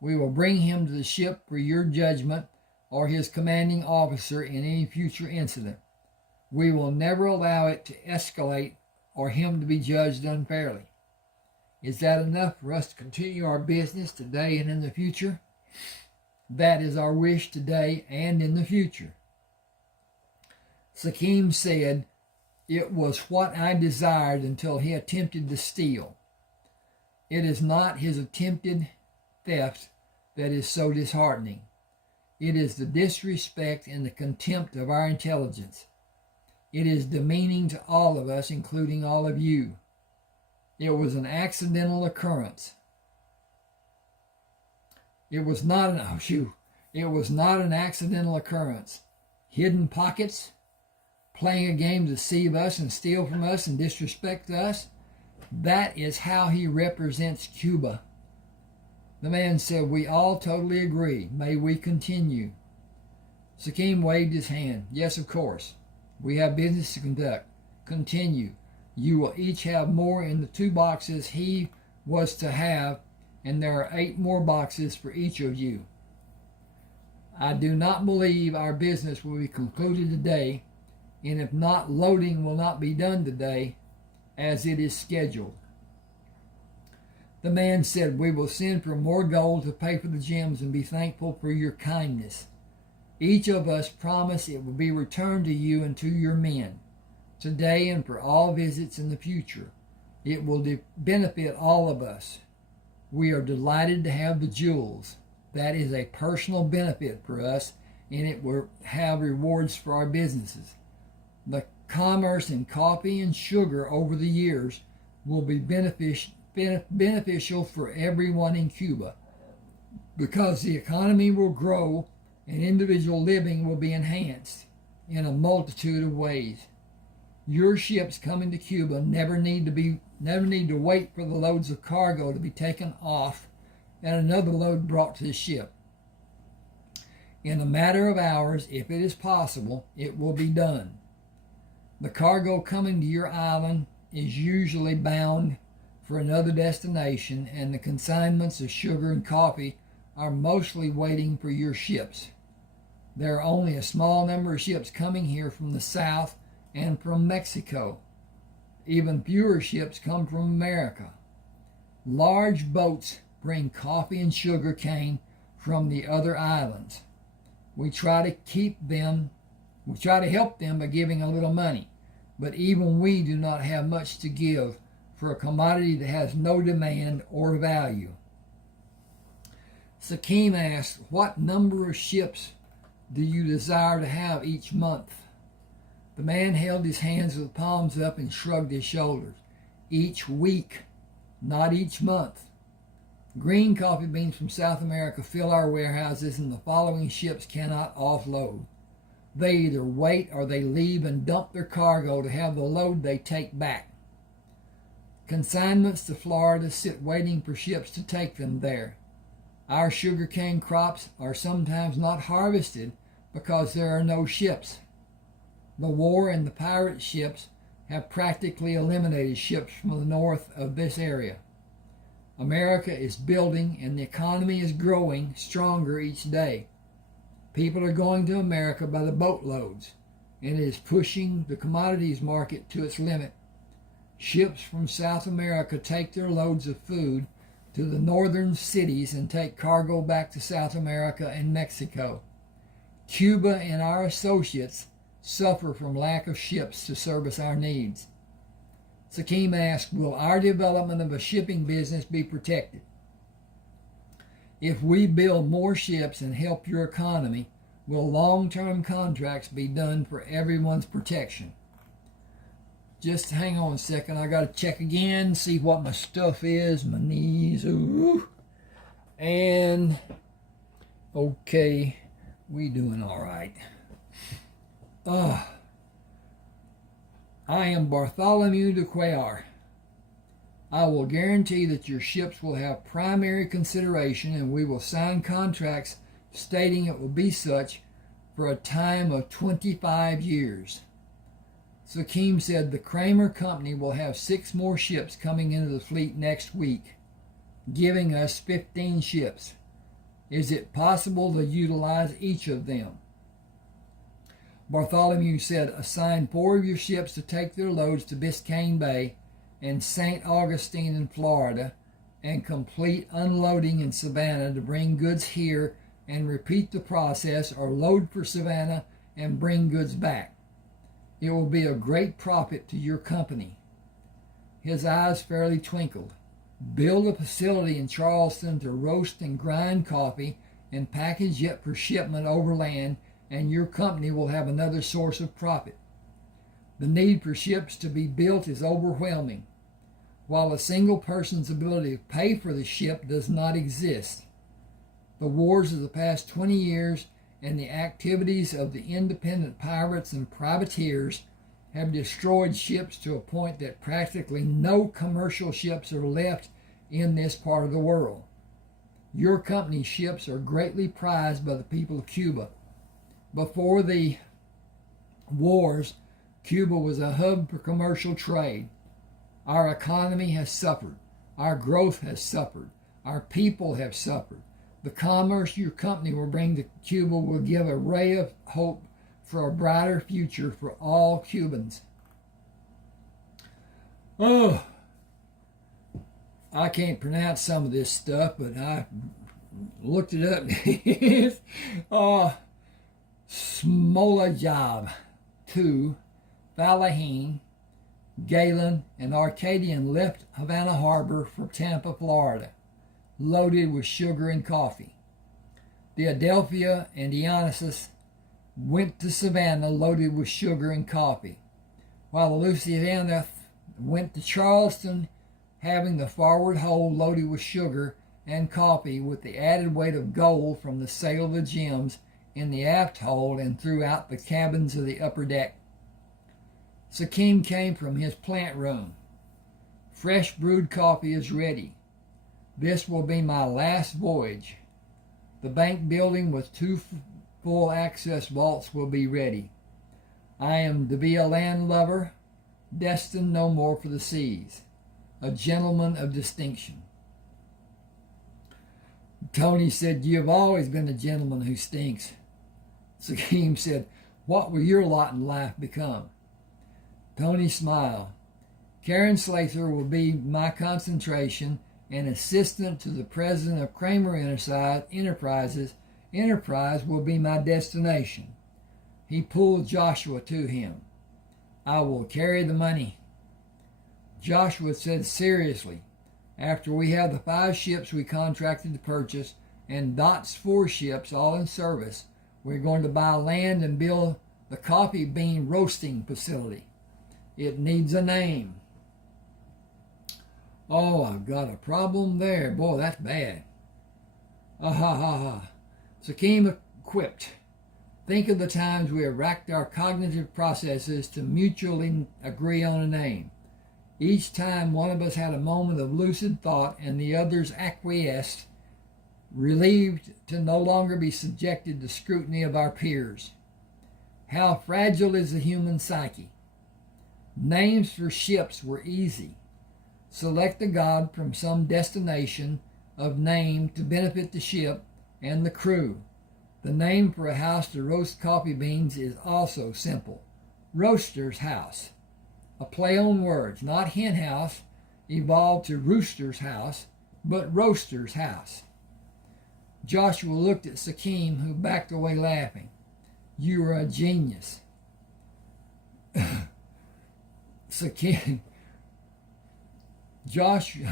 we will bring him to the ship for your judgment or his commanding officer in any future incident. We will never allow it to escalate or him to be judged unfairly. Is that enough for us to continue our business today and in the future?" "That is our wish today and in the future." Sakim said, "It was what I desired until he attempted to steal. It is not his attempted theft that is so disheartening. It is the disrespect and the contempt of our intelligence. It is demeaning to all of us, including all of you. It was an accidental occurrence. It was not an accidental occurrence. Hidden pockets, playing a game to deceive us and steal from us and disrespect us. That is how he represents Cuba." The man said, "We all totally agree. May we continue?" Sakim waved his hand. "Yes, of course. We have business to conduct. Continue. You will each have more in the 2 boxes he was to have, and there are 8 more boxes for each of you. I do not believe our business will be concluded today, and if not, loading will not be done today as it is scheduled." The man said, "We will send for more gold to pay for the gems and be thankful for your kindness. Each of us promise it will be returned to you and to your men, today and for all visits in the future. It will benefit all of us. We are delighted to have the jewels. That is a personal benefit for us, and it will have rewards for our businesses. The commerce in coffee and sugar over the years will be beneficial for everyone in Cuba, because the economy will grow and individual living will be enhanced in a multitude of ways. Your ships coming to Cuba never need to wait for the loads of cargo to be taken off and another load brought to the ship. In a matter of hours, if it is possible, it will be done. The cargo coming to your island is usually bound for another destination, and the consignments of sugar and coffee are mostly waiting for your ships. There are only a small number of ships coming here from the south and from Mexico. Even fewer ships come from America. Large boats bring coffee and sugar cane from the other islands. We try to help them by giving a little money, but even we do not have much to give for a commodity that has no demand or value. Sakim asked, what number of ships do you desire to have each month? The man held his hands with palms up and shrugged his shoulders. Each week, not each month. Green coffee beans from South America fill our warehouses, and the following ships cannot offload. They either wait or they leave and dump their cargo to have the load they take back. Consignments to Florida sit waiting for ships to take them there. Our sugarcane crops are sometimes not harvested because there are no ships. The war and the pirate ships have practically eliminated ships from the north of this area. America is building and the economy is growing stronger each day. People are going to America by the boatloads, and it is pushing the commodities market to its limit. Ships from South America take their loads of food to the northern cities and take cargo back to South America and Mexico. Cuba and our associates suffer from lack of ships to service our needs. Sakim asked, will our development of a shipping business be protected? If we build more ships and help your economy, will long-term contracts be done for everyone's protection? Just hang on a second. I got to check again, see what my stuff is. My knees. Ooh. And, okay, we doing all right. I am Bartholomew de Cuellar. I will guarantee that your ships will have primary consideration, and we will sign contracts stating it will be such for a time of 25 years. Sakim said the Crammer company will have 6 more ships coming into the fleet next week, giving us 15 ships. Is it possible to utilize each of them? Bartholomew said, assign 4 of your ships to take their loads to Biscayne Bay and St. Augustine in Florida, and complete unloading in Savannah to bring goods here, and repeat the process, or load for Savannah and bring goods back. It will be a great profit to your company. His eyes fairly twinkled. Build a facility in Charleston to roast and grind coffee and package it for shipment overland, and your company will have another source of profit. The need for ships to be built is overwhelming, while a single person's ability to pay for the ship does not exist. The wars of the past 20 years and the activities of the independent pirates and privateers have destroyed ships to a point that practically no commercial ships are left in this part of the world. Your company's ships are greatly prized by the people of Cuba. Before the wars, Cuba was a hub for commercial trade. Our economy has suffered. Our growth has suffered. Our people have suffered. The commerce your company will bring to Cuba will give a ray of hope for a brighter future for all Cubans. Oh, I can't pronounce some of this stuff, but I looked it up. Smolajab, 2, Falaheen, Galen, and Arcadian left Havana Harbor for Tampa, Florida, loaded with sugar and coffee. the Adelphia and Dionysus went to Savannah loaded with sugar and coffee, while the Louisiana went to Charleston having the forward hold loaded with sugar and coffee with the added weight of gold from the sale of the gems in the aft hold and throughout the cabins of the upper deck. Sakim came from his plant room. Fresh brewed coffee is ready. This will be my last voyage. The bank building with 2 full access vaults will be ready. I am to be a landlubber, destined no more for the seas, a gentleman of distinction. Tony said, you have always been a gentleman who stinks. Sakim said, what will your lot in life become? Tony smiled. Karen Slather will be my concentration and assistant to the president of Crammer Enterprises. Enterprise will be my destination. He pulled Joshua to him. I will carry the money. Joshua said seriously, after we have the 5 ships we contracted to purchase and Dot's 4 ships all in service, we're going to buy land and build the coffee bean roasting facility. It needs a name. Oh, I've got a problem there. Boy, that's bad. Sakim quipped. Think of the times we have racked our cognitive processes to mutually agree on a name. Each time one of us had a moment of lucid thought and the others acquiesced, relieved to no longer be subjected to scrutiny of our peers. How fragile is the human psyche. Names for ships were easy. Select a god from some destination of name to benefit the ship and the crew. The name for a house to roast coffee beans is also simple. Roaster's House. A play on words, not hen house, evolved to rooster's house, but roaster's house. Joshua looked at Sakim, who backed away laughing. You are a genius. Sakim. Joshua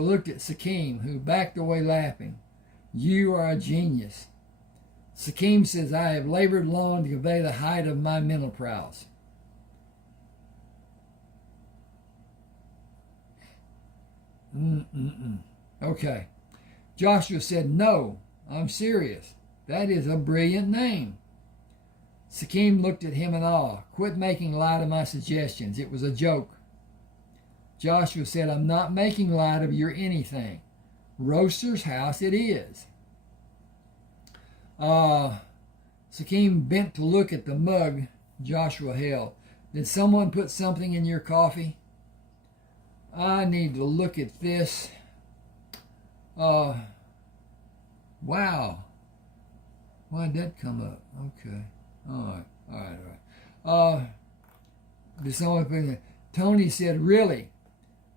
looked at Sakim, who backed away laughing. You are a genius. Sakim says, I have labored long to convey the height of my mental prowess. Okay. Joshua said, no, I'm serious. That is a brilliant name. Sakim looked at him in awe. Quit making light of my suggestions. It was a joke. Joshua said, I'm not making light of your anything. Roaster's House it is. Sakim bent to look at the mug Joshua held. Did someone put something in your coffee? I need to look at this. Wow. Why'd that come up? Okay. All right. Did someone put it? Tony said, really?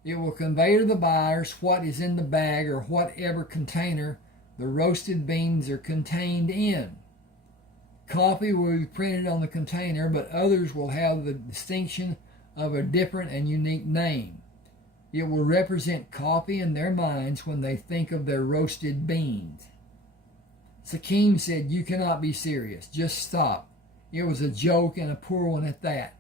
It will convey to the buyers what is in the bag or whatever container the roasted beans are contained in. Coffee will be printed on the container, but others will have the distinction of a different and unique name. It will represent coffee in their minds when they think of their roasted beans. Sakim said, you cannot be serious. Just stop. It was a joke and a poor one at that.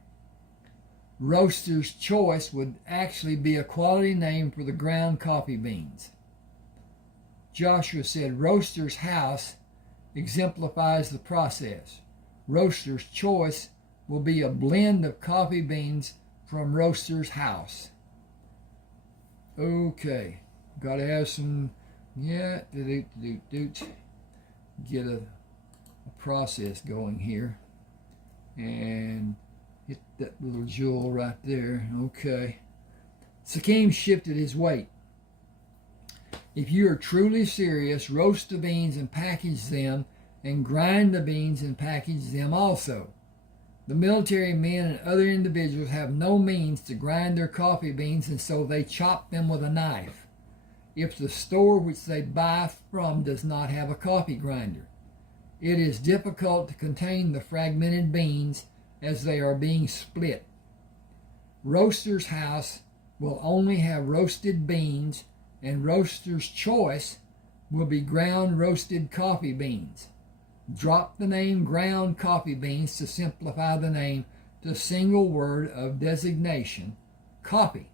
Roaster's Choice would actually be a quality name for the ground coffee beans. Joshua said, Roaster's House exemplifies the process. Roaster's Choice will be a blend of coffee beans from Roaster's House. Okay, got to have some, get a process going here. And hit that little jewel right there. Okay. Sakim shifted his weight. If you are truly serious, roast the beans and package them, and grind the beans and package them also. The military men and other individuals have no means to grind their coffee beans, and so they chop them with a knife. If the store which they buy from does not have a coffee grinder, it is difficult to contain the fragmented beans as they are being split. Roaster's House will only have roasted beans, and Roaster's Choice will be ground roasted coffee beans. Drop the name ground coffee beans to simplify the name to a single word of designation, coffee.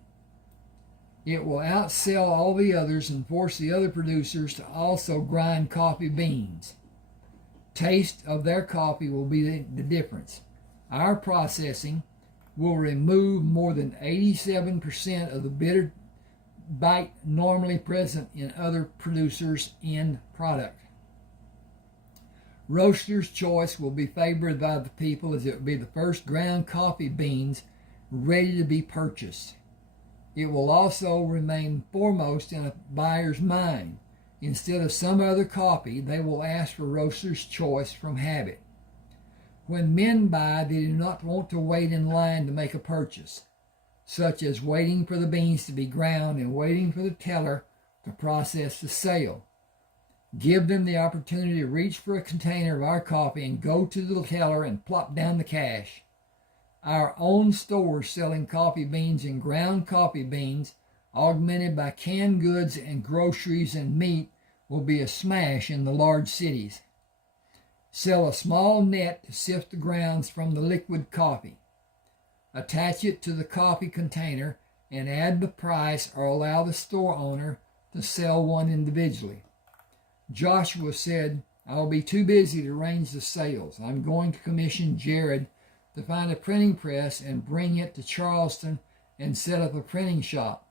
It will outsell all the others and force the other producers to also grind coffee beans. Taste of their coffee will be the difference. Our processing will remove more than 87% of the bitter bite normally present in other producers' end product. Roaster's choice will be favored by the people as it will be the first ground coffee beans ready to be purchased. It will also remain foremost in a buyer's mind. Instead of some other coffee, they will ask for Roaster's choice from habit. When men buy, they do not want to wait in line to make a purchase, such as waiting for the beans to be ground and waiting for the teller to process the sale. Give them the opportunity to reach for a container of our coffee and go to the teller and plop down the cash. Our own stores selling coffee beans and ground coffee beans, augmented by canned goods and groceries and meat, will be a smash in the large cities. Sell a small net to sift the grounds from the liquid coffee. Attach it to the coffee container and add the price or allow the store owner to sell one individually. Joshua said, "I'll be too busy to arrange the sales. I'm going to commission Jared to find a printing press and bring it to Charleston and set up a printing shop.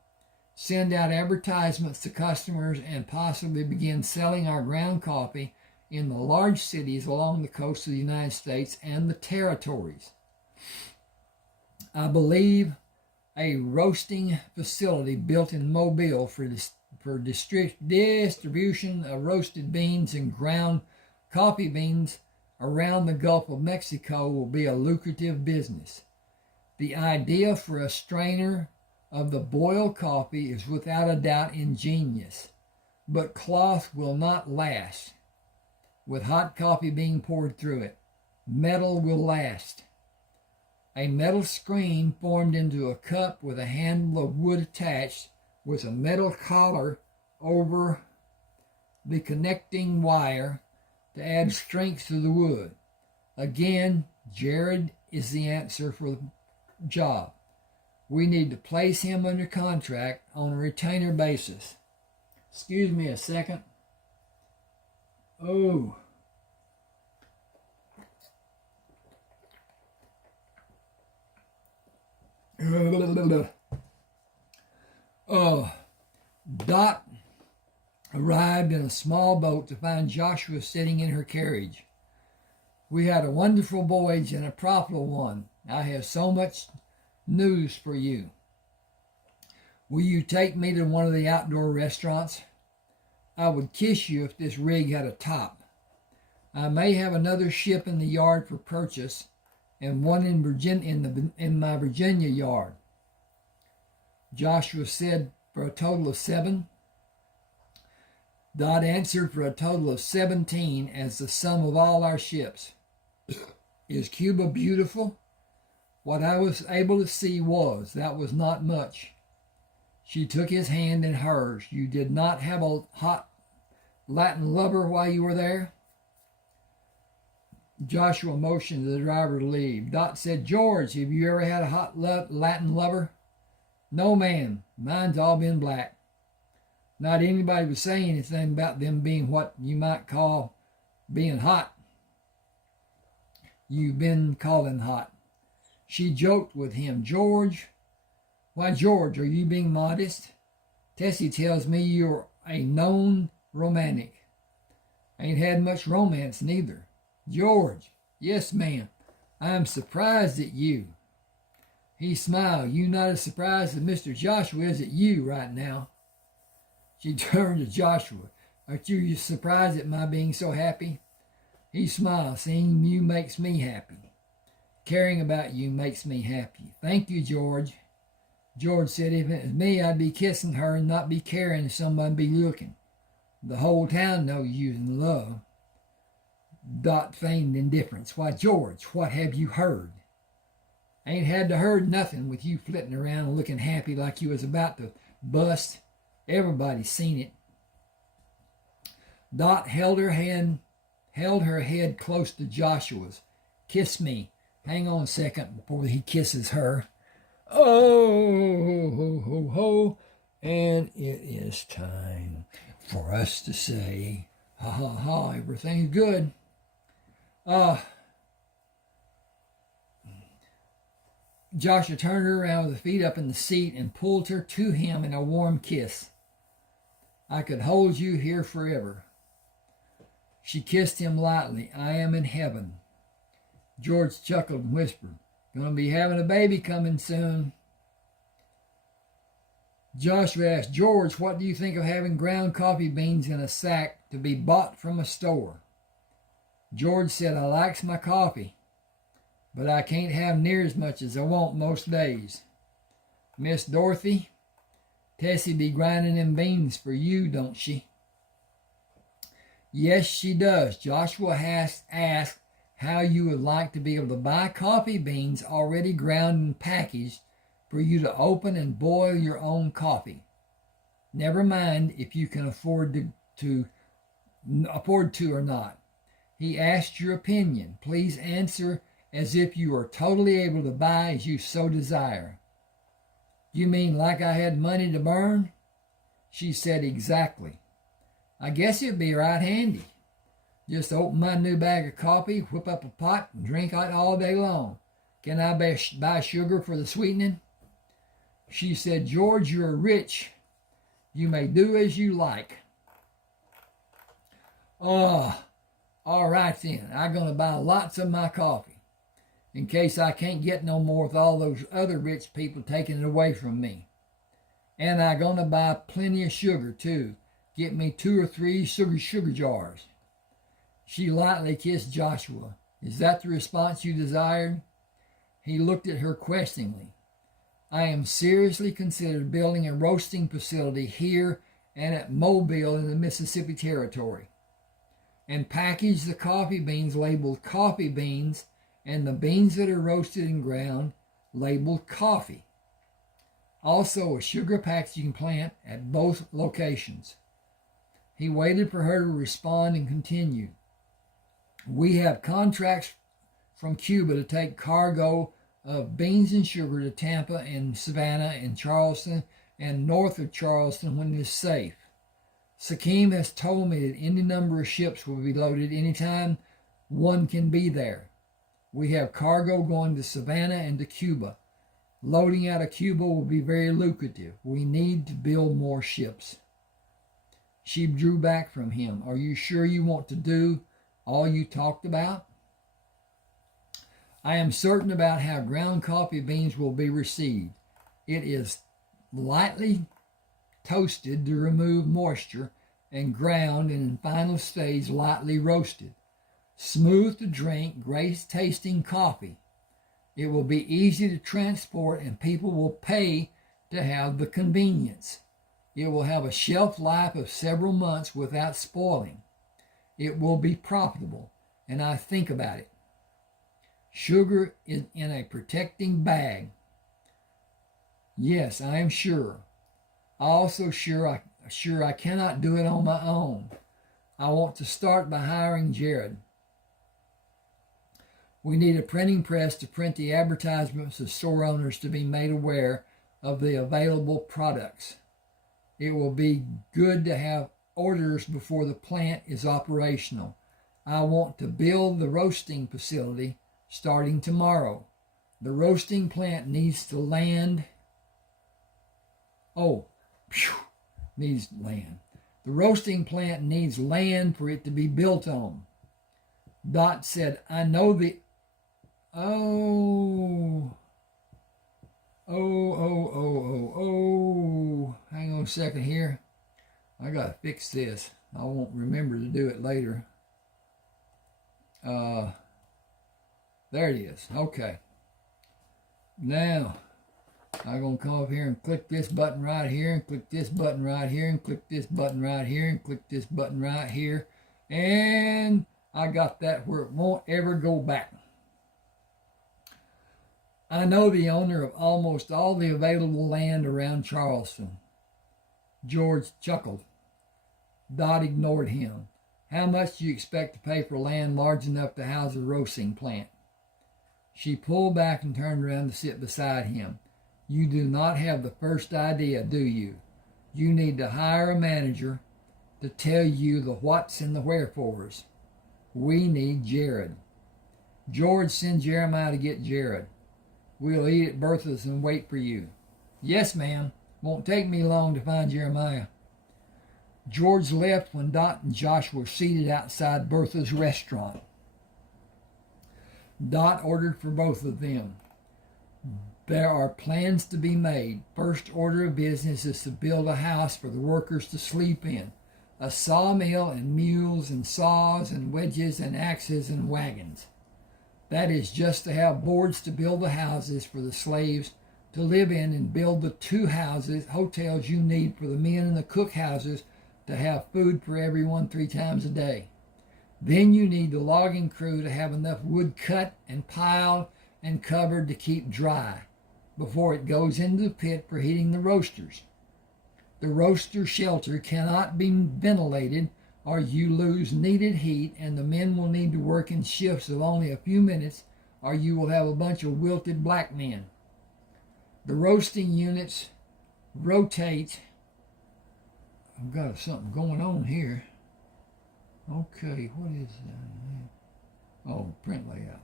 Send out advertisements to customers and possibly begin selling our ground coffee in the large cities along the coast of the United States and the territories. I believe a roasting facility built in Mobile for distribution of roasted beans and ground coffee beans around the Gulf of Mexico will be a lucrative business. The idea for a strainer of the boiled coffee is without a doubt ingenious, but cloth will not last with hot coffee being poured through it. Metal will last. A metal screen formed into a cup with a handle of wood attached with a metal collar over the connecting wire to add strength to the wood. Again, Jared is the answer for the job. We need to place him under contract on a retainer basis." Excuse me a second. Oh. Dot arrived in a small boat to find Joshua sitting in her carriage. "We had a wonderful voyage and a profitable one. I have so much news for you. Will you take me to one of the outdoor restaurants? I would kiss you if this rig had a top. I may have another ship in the yard for purchase and one in my Virginia yard." Joshua said, "For a total of 7. Dot answered, "For a total of 17 as the sum of all our ships." "Is Cuba beautiful?" "What I was able to see that was not much." She took his hand in hers. "You did not have a hot Latin lover while you were there?" Joshua motioned to the driver to leave. Dot said, "George, have you ever had a hot Latin lover?" "No, ma'am. Mine's all been black." Not anybody was saying anything about them being what you might call being hot. You've been calling hot. She joked with him. "George, why, George, are you being modest? Tessie tells me you're a known romantic." "Ain't had much romance neither." "George." "Yes, ma'am. I'm surprised at you." He smiled. "You not as surprised as Mr. Joshua is at you right now." She turned to Joshua. "Aren't you surprised at my being so happy?" He smiled. "Seeing you makes me happy. Caring about you makes me happy." "Thank you, George." George said, "If it was me, I'd be kissing her and not be caring if somebody be looking. The whole town knows you're in love." Dot feigned indifference. "Why, George, what have you heard?" "Ain't had to heard nothing with you flitting around and looking happy like you was about to bust. Everybody's seen it." Dot held her head close to Joshua's. "Kiss me." Hang on a second before he kisses her. Oh, ho, ho, ho. And it is time for us to say, ha, ha, ha, everything's good. Joshua turned her around with her feet up in the seat and pulled her to him in a warm kiss. "I could hold you here forever." She kissed him lightly. "I am in heaven." George chuckled and whispered, "Gonna be having a baby coming soon." Joshua asked, "George, what do you think of having ground coffee beans in a sack to be bought from a store?" George said, "I likes my coffee, but I can't have near as much as I want most days." "Miss Dorothy, Tessie be grinding them beans for you, don't she?" "Yes, she does." Joshua has asked how you would like to be able to buy coffee beans already ground and packaged for you to open and boil your own coffee. Never mind if you can afford to or not. He asked your opinion. Please answer as if you are totally able to buy as you so desire. "You mean like I had money to burn?" She said, "Exactly. I guess it'd be right handy. Just open my new bag of coffee, whip up a pot, and drink it all day long. Can I buy sugar for the sweetening?" She said, "George, you're rich. You may do as you like." "Oh, all right then. I'm going to buy lots of my coffee, in case I can't get no more with all those other rich people taking it away from me. And I'm going to buy plenty of sugar, too. Get me 2 or 3 sugar jars." She lightly kissed Joshua. "Is that the response you desired?" He looked at her questioningly. "I am seriously considering building a roasting facility here and at Mobile in the Mississippi Territory, and package the coffee beans labeled coffee beans and the beans that are roasted and ground labeled coffee. Also a sugar packaging plant at both locations." He waited for her to respond and continued. "We have contracts from Cuba to take cargo of beans and sugar to Tampa and Savannah and Charleston and north of Charleston when it is safe. Sakim has told me that any number of ships will be loaded anytime one can be there. We have cargo going to Savannah and to Cuba. Loading out of Cuba will be very lucrative. We need to build more ships." She drew back from him. "Are you sure you want to do all you talked about?" "I am certain about how ground coffee beans will be received. It is lightly toasted to remove moisture and ground and in final stage lightly roasted. Smooth to drink, great tasting coffee. It will be easy to transport and people will pay to have the convenience. It will have a shelf life of several months without spoiling. It will be profitable, and I think about it. Sugar is in a protecting bag. Yes, I am sure. Also sure I cannot do it on my own. I want to start by hiring Jared. We need a printing press to print the advertisements of store owners to be made aware of the available products. It will be good to have orders before the plant is operational. I want to build the roasting facility starting tomorrow. The roasting plant needs to land. Needs land. The roasting plant needs land for it to be built on." Dot said, "I know the... Oh. Hang on a second here. I got to fix this. I won't remember to do it later. There it is. Okay. Now, I'm going to come up here and click this button right here, and click this button right here, and click this button right here, and click this button right here. And I got that where it won't ever go back. I know the owner of almost all the available land around Charleston." George chuckled. Dot ignored him. How much do you expect to pay for land large enough to house a roasting plant? She pulled back and turned around to sit beside him. You do not have the first idea, do you? You need to hire a manager to tell you the whats and the wherefores. We need Jared. George, send Jeremiah to get Jared. We'll eat at Bertha's and wait for you. Yes, ma'am. Won't take me long to find Jeremiah. George left when Dot and Josh were seated outside Bertha's restaurant. Dot ordered for both of them. There are plans to be made. First order of business is to build a house for the workers to sleep in. A sawmill and mules and saws and wedges and axes and wagons. That is just to have boards to build the houses for the slaves to live in and build the 2 hotels you need for the men in the cook houses to have food for everyone 3 times a day. Then you need the logging crew to have enough wood cut and piled and covered to keep dry before it goes into the pit for heating the roasters. The roaster shelter cannot be ventilated or you lose needed heat, and the men will need to work in shifts of only a few minutes or you will have a bunch of wilted black men. The roasting units rotate. I've got something going on here. Okay, what is that? Oh, print layout.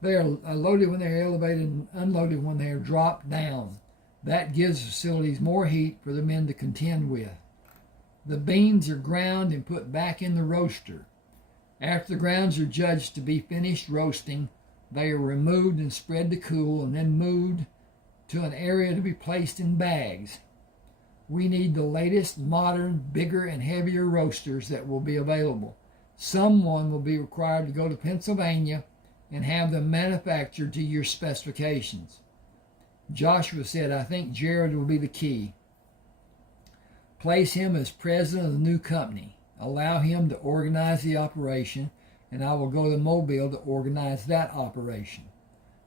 They are loaded when they're elevated and unloaded when they are dropped down. That gives facilities more heat for the men to contend with. The beans are ground and put back in the roaster. After the grounds are judged to be finished roasting, they are removed and spread to cool and then moved to an area to be placed in bags. We need the latest, modern, bigger, and heavier roasters that will be available. Someone will be required to go to Pennsylvania and have them manufactured to your specifications. Joshua said, I think Jared will be the key. Place him as president of the new company. Allow him to organize the operation, and I will go to Mobile to organize that operation.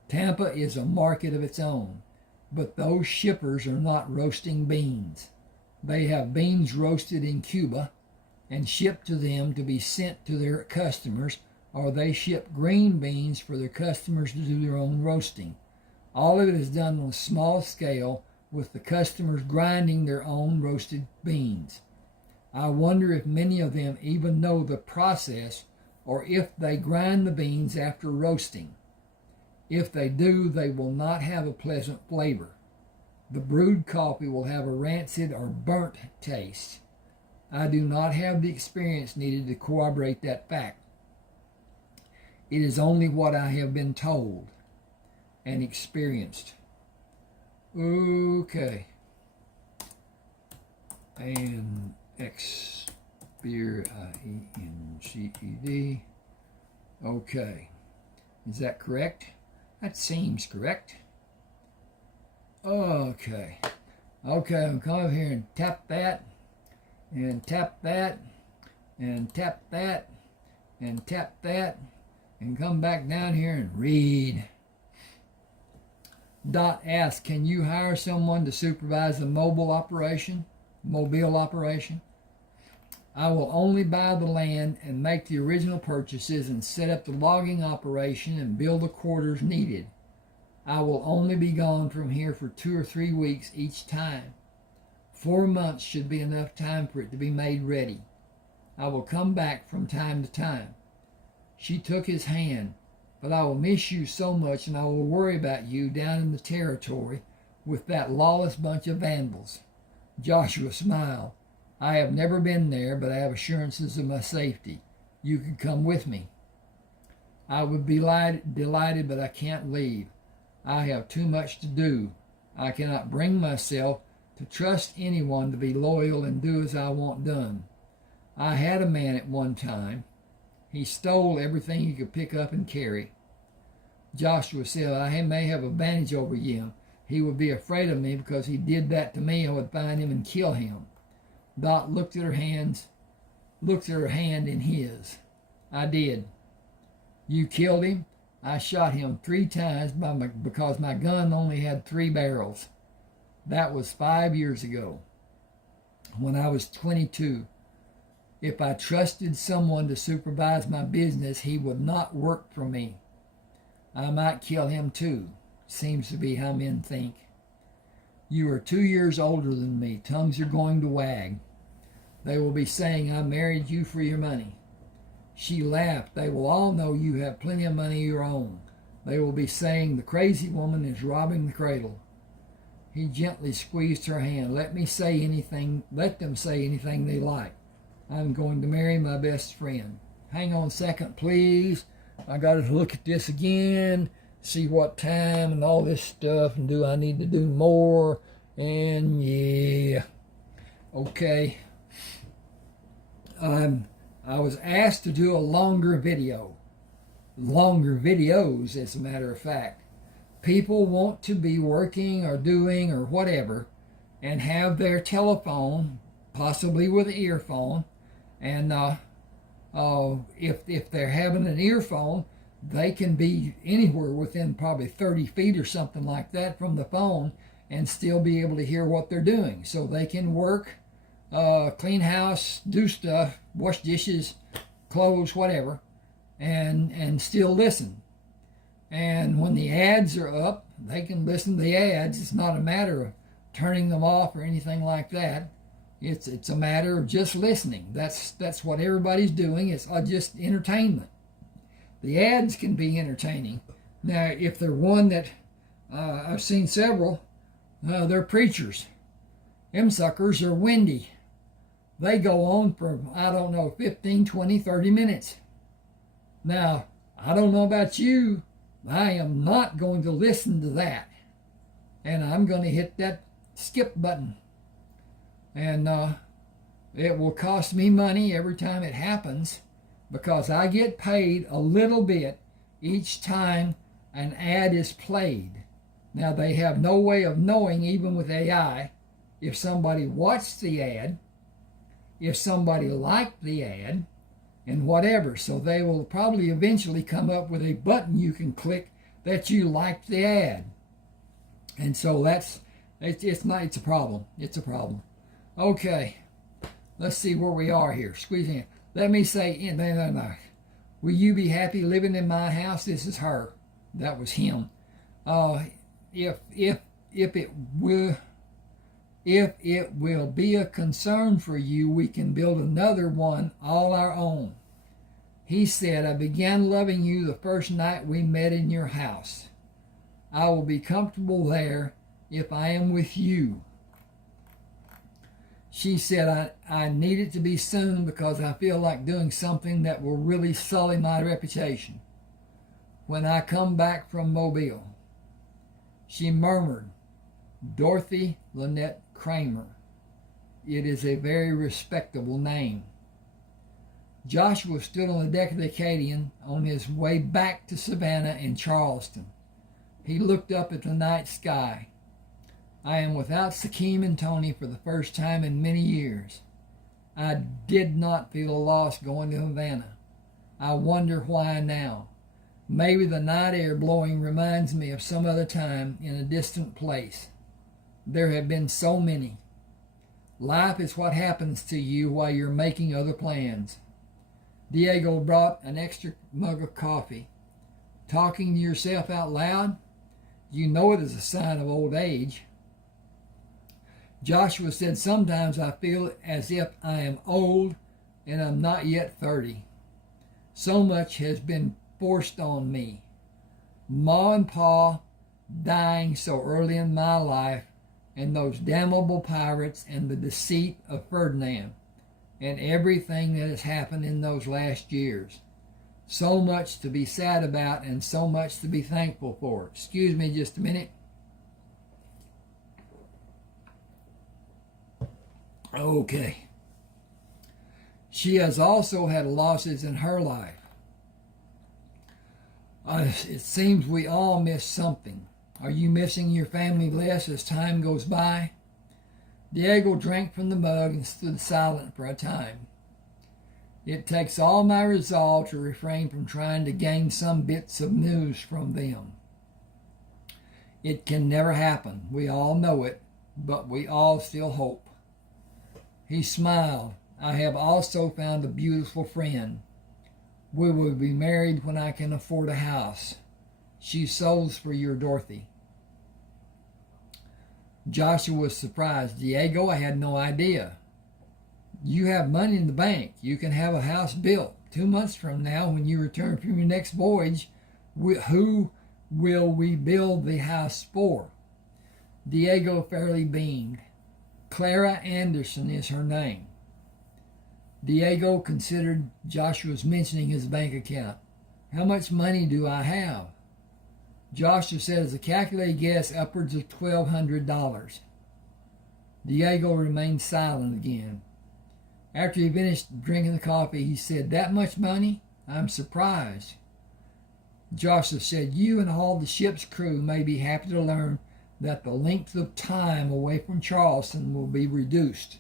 Tampa is a market of its own, but those shippers are not roasting beans. They have beans roasted in Cuba and shipped to them to be sent to their customers, or they ship green beans for their customers to do their own roasting. All of it is done on a small scale, with the customers grinding their own roasted beans. I wonder if many of them even know the process, or if they grind the beans after roasting. If they do, they will not have a pleasant flavor. The brewed coffee will have a rancid or burnt taste. I do not have the experience needed to corroborate that fact. It is only what I have been told and experienced. Okay. And extricated. Okay. Is that correct? That seems correct. Okay. Okay, I'm coming over here and tap that, and tap that, and tap that, and tap that, and come back down here and read. Dot asks, can you hire someone to supervise the mobile operation? I will only buy the land and make the original purchases and set up the logging operation and build the quarters needed. I will only be gone from here for 2 or 3 weeks each time. 4 months should be enough time for it to be made ready. I will come back from time to time. She took his hand. But I will miss you so much, and I will worry about you down in the territory with that lawless bunch of vandals. Joshua smiled. I have never been there, but I have assurances of my safety. You can come with me. I would be delighted, but I can't leave. I have too much to do. I cannot bring myself to trust anyone to be loyal and do as I want done. I had a man at one time. He stole everything he could pick up and carry. Joshua said, I may have advantage over him. He would be afraid of me because he did that to me. I would find him and kill him. Dot looked at her hand in his. I did. You killed him? I shot him 3 times because my gun only had 3 barrels. That was 5 years ago, when I was 22. If I trusted someone to supervise my business, he would not work for me. I might kill him too. Seems to be how men think. You are 2 years older than me. Tongues are going to wag. They will be saying, I married you for your money. She laughed. They will all know you have plenty of money of your own. They will be saying, the crazy woman is robbing the cradle. He gently squeezed her hand. Let them say anything they like. I'm going to marry my best friend. Hang on a second, please. I got to look at this again, see what time and all this stuff, and do I need to do more? And yeah. Okay. I was asked to do a longer video. Longer videos, as a matter of fact. People want to be working or doing or whatever and have their telephone, possibly with an earphone, and if they're having an earphone, they can be anywhere within probably 30 feet or something like that from the phone and still be able to hear what they're doing. So they can work, clean house, do stuff, wash dishes, clothes, whatever, and still listen. And when the ads are up, they can listen to the ads. It's not a matter of turning them off or anything like that. It's a matter of just listening. That's what everybody's doing. It's just entertainment. The ads can be entertaining. Now, if they're one that I've seen several, they're preachers. Them suckers are windy. They go on for, 15, 20, 30 minutes. Now, I don't know about you. I am not going to listen to that. And I'm going to hit that skip button. And it will cost me money every time it happens because I get paid a little bit each time an ad is played. Now, they have no way of knowing, even with AI, if somebody watched the ad, if somebody liked the ad, and whatever. So they will probably eventually come up with a button you can click that you liked the ad. And so it's a problem. It's a problem. Okay, let's see where we are here. Squeeze in. Let me say, no. Will you be happy living in my house? This is her. That was him. If it will be a concern for you, we can build another one all our own. He said, I began loving you the first night we met in your house. I will be comfortable there if I am with you. She said, I need it to be soon because I feel like doing something that will really sully my reputation when I come back from Mobile. She murmured, Dorothy Lynette Crammer. It is a very respectable name. Joshua stood on the deck of the Acadian on his way back to Savannah and Charleston. He looked up at the night sky. I am without Sakim and Tony for the first time in many years. I did not feel lost going to Havana. I wonder why now. Maybe the night air blowing reminds me of some other time in a distant place. There have been so many. Life is what happens to you while you're making other plans. Diego brought an extra mug of coffee. Talking to yourself out loud? You know it is a sign of old age. Joshua said, sometimes I feel as if I am old and I'm not yet 30. So much has been forced on me. Ma and Pa dying so early in my life, and those damnable pirates and the deceit of Ferdinand, and everything that has happened in those last years. So much to be sad about and so much to be thankful for. Excuse me just a minute. Okay. She has also had losses in her life. It seems we all miss something. Are you missing your family less as time goes by? Diego drank from the mug and stood silent for a time. It takes all my resolve to refrain from trying to gain some bits of news from them. It can never happen. We all know it, but we all still hope. He smiled. I have also found a beautiful friend. We will be married when I can afford a house. She sews for your Dorothy. Joshua was surprised. Diego, I had no idea. You have money in the bank. You can have a house built. 2 months from now, when you return from your next voyage, who will we build the house for? Diego fairly beamed. Clara Anderson is her name. Diego considered Joshua's mentioning his bank account. How much money do I have? Joshua said as a calculated guess, upwards of $1,200. Diego remained silent again. After he finished drinking the coffee, he said, that much money? I'm surprised. Joshua said, you and all the ship's crew may be happy to learn that the length of time away from Charleston will be reduced.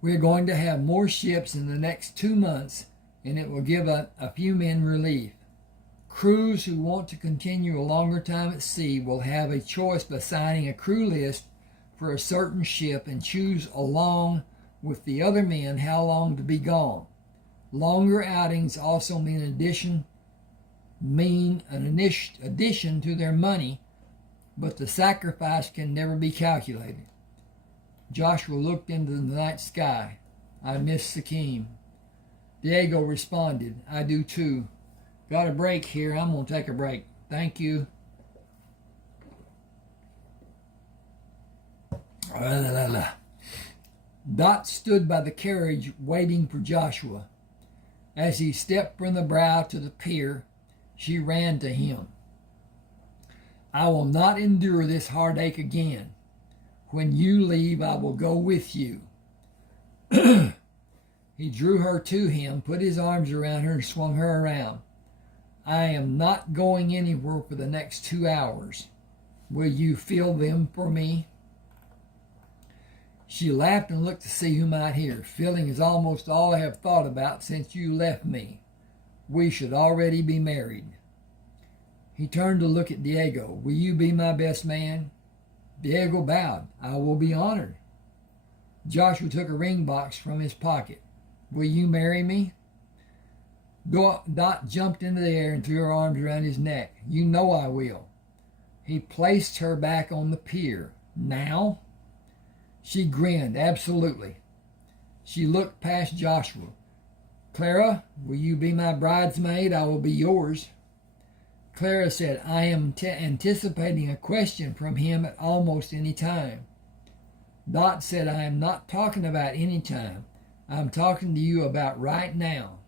We're going to have more ships in the next 2 months, and it will give a few men relief. Crews who want to continue a longer time at sea will have a choice by signing a crew list for a certain ship and choose along with the other men how long to be gone. Longer outings also mean an addition to their money, but the sacrifice can never be calculated. Joshua looked into the night sky. I miss Sikkim. Diego responded, I do too. Got a break here. I'm going to take a break. Thank you. Dot stood by the carriage waiting for Joshua. As he stepped from the bow to the pier, she ran to him. I will not endure this heartache again. When you leave, I will go with you. He drew her to him, put his arms around her, and swung her around. I am not going anywhere for the next 2 hours. Will you fill them for me? She laughed and looked to see who might hear. Filling is almost all I have thought about since you left me. We should already be married. He turned to look at Diego. Will you be my best man? Diego bowed. I will be honored. Joshua took a ring box from his pocket. Will you marry me? Dot jumped into the air and threw her arms around his neck. You know I will. He placed her back on the pier. Now? She grinned. Absolutely. She looked past Joshua. Clara, will you be my bridesmaid? I will be yours. Clara said, I am anticipating a question from him at almost any time. Dot said, I am not talking about any time. I'm talking to you about right now.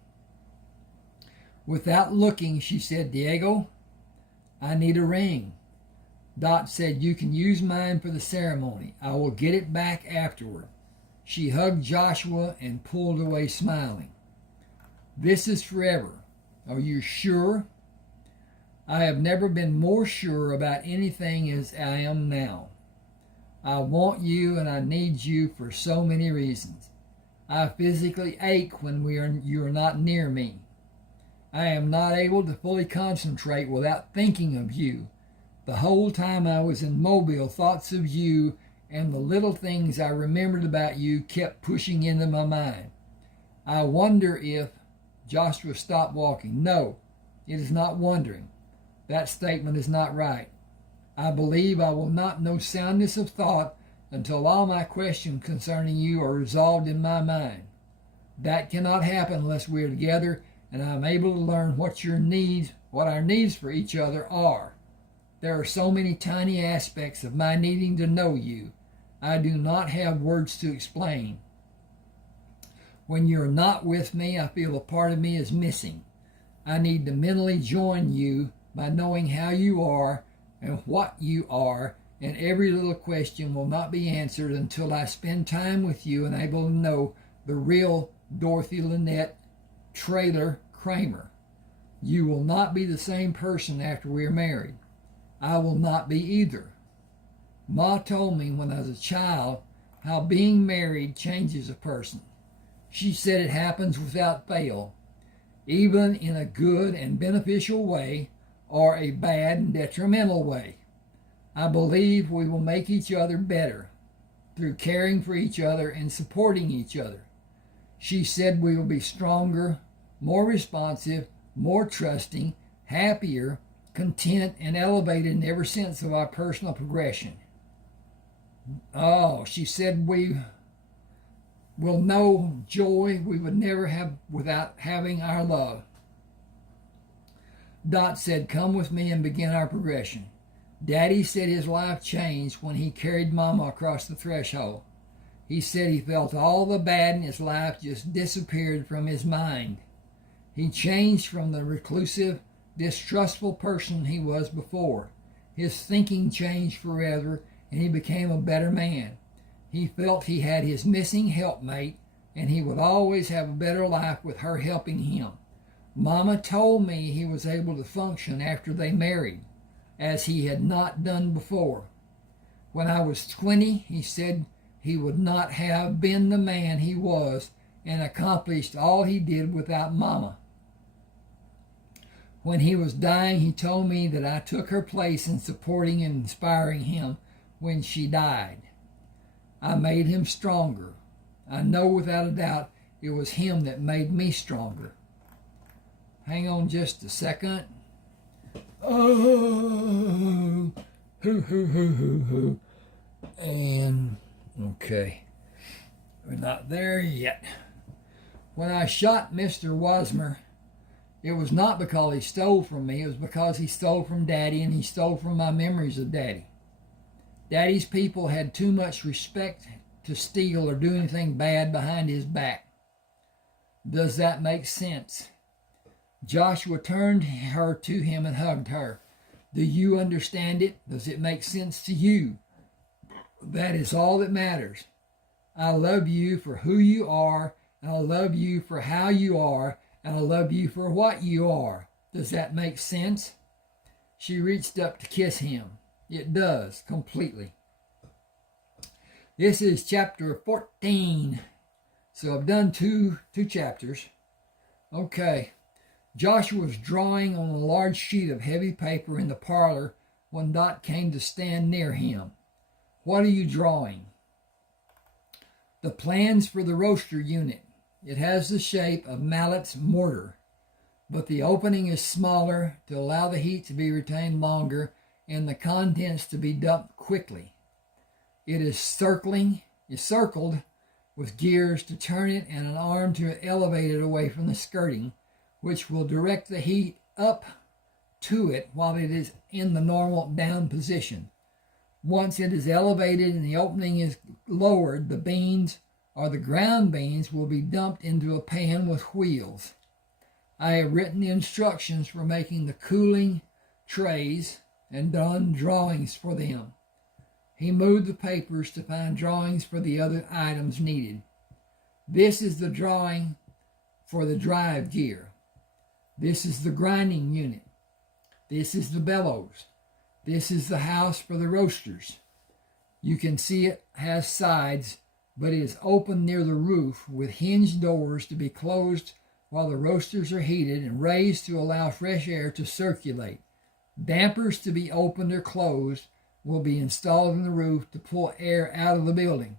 Without looking, she said, Diego, I need a ring. Dot said, you can use mine for the ceremony. I will get it back afterward. She hugged Joshua and pulled away smiling. This is forever. Are you sure? I have never been more sure about anything as I am now. I want you and I need you for so many reasons. I physically ache when you are not near me. I am not able to fully concentrate without thinking of you. The whole time I was in Mobile, thoughts of you and the little things I remembered about you kept pushing into my mind. I wonder if... Joshua stopped walking. No, it is not wondering. That statement is not right. I believe I will not know soundness of thought until all my questions concerning you are resolved in my mind. That cannot happen unless we are together and I am able to learn what our needs for each other are. There are so many tiny aspects of my needing to know you. I do not have words to explain. When you're not with me, I feel a part of me is missing. I need to mentally join you by knowing how you are and what you are, and every little question will not be answered until I spend time with you and able to know the real Dorothy Lynette, traitor Crammer. You will not be the same person after we are married. I will not be either. Ma told me when I was a child how being married changes a person. She said it happens without fail, even in a good and beneficial way or a bad and detrimental way. I believe we will make each other better. through caring for each other and supporting each other. She said we will be stronger, more responsive, more trusting, happier, content, and elevated in every sense of our personal progression. Oh, she said we will know joy we would never have without having our love. Dot said, come with me and begin our progression. Daddy said his life changed when he carried Mama across the threshold. He said he felt all the bad in his life just disappeared from his mind. He changed from the reclusive, distrustful person he was before. His thinking changed forever, and he became a better man. He felt he had his missing helpmate, and he would always have a better life with her helping him. Mama told me he was able to function after they married, as he had not done before. When I was 20, he said he would not have been the man he was and accomplished all he did without Mama. When he was dying, he told me that I took her place in supporting and inspiring him when she died. I made him stronger. I know without a doubt it was him that made me stronger. Hang on just a second. Oh, hoo. And, okay, we're not there yet. When I shot Mr. Wasmer, it was not because he stole from me. It was because he stole from Daddy, and he stole from my memories of Daddy. Daddy's people had too much respect to steal or do anything bad behind his back. Does that make sense? Joshua turned her to him and hugged her. Do you understand it? Does it make sense to you? That is all that matters. I love you for who you are, and I love you for how you are, and I love you for what you are. Does that make sense? She reached up to kiss him. It does, completely. This is chapter 14. So I've done two chapters. Okay. Joshua was drawing on a large sheet of heavy paper in the parlor when Dot came to stand near him. What are you drawing? The plans for the roaster unit. It has the shape of Mallet's mortar, but the opening is smaller to allow the heat to be retained longer and the contents to be dumped quickly. It is circled with gears to turn it and an arm to elevate it away from the skirting, which will direct the heat up to it while it is in the normal down position. Once it is elevated and the opening is lowered, the beans or the ground beans will be dumped into a pan with wheels. I have written the instructions for making the cooling trays and done drawings for them. He moved the papers to find drawings for the other items needed. This is the drawing for the drive gear. This is the grinding unit. This is the bellows. This is the house for the roasters. You can see it has sides, but it is open near the roof with hinged doors to be closed while the roasters are heated and raised to allow fresh air to circulate. Dampers to be opened or closed will be installed in the roof to pull air out of the building.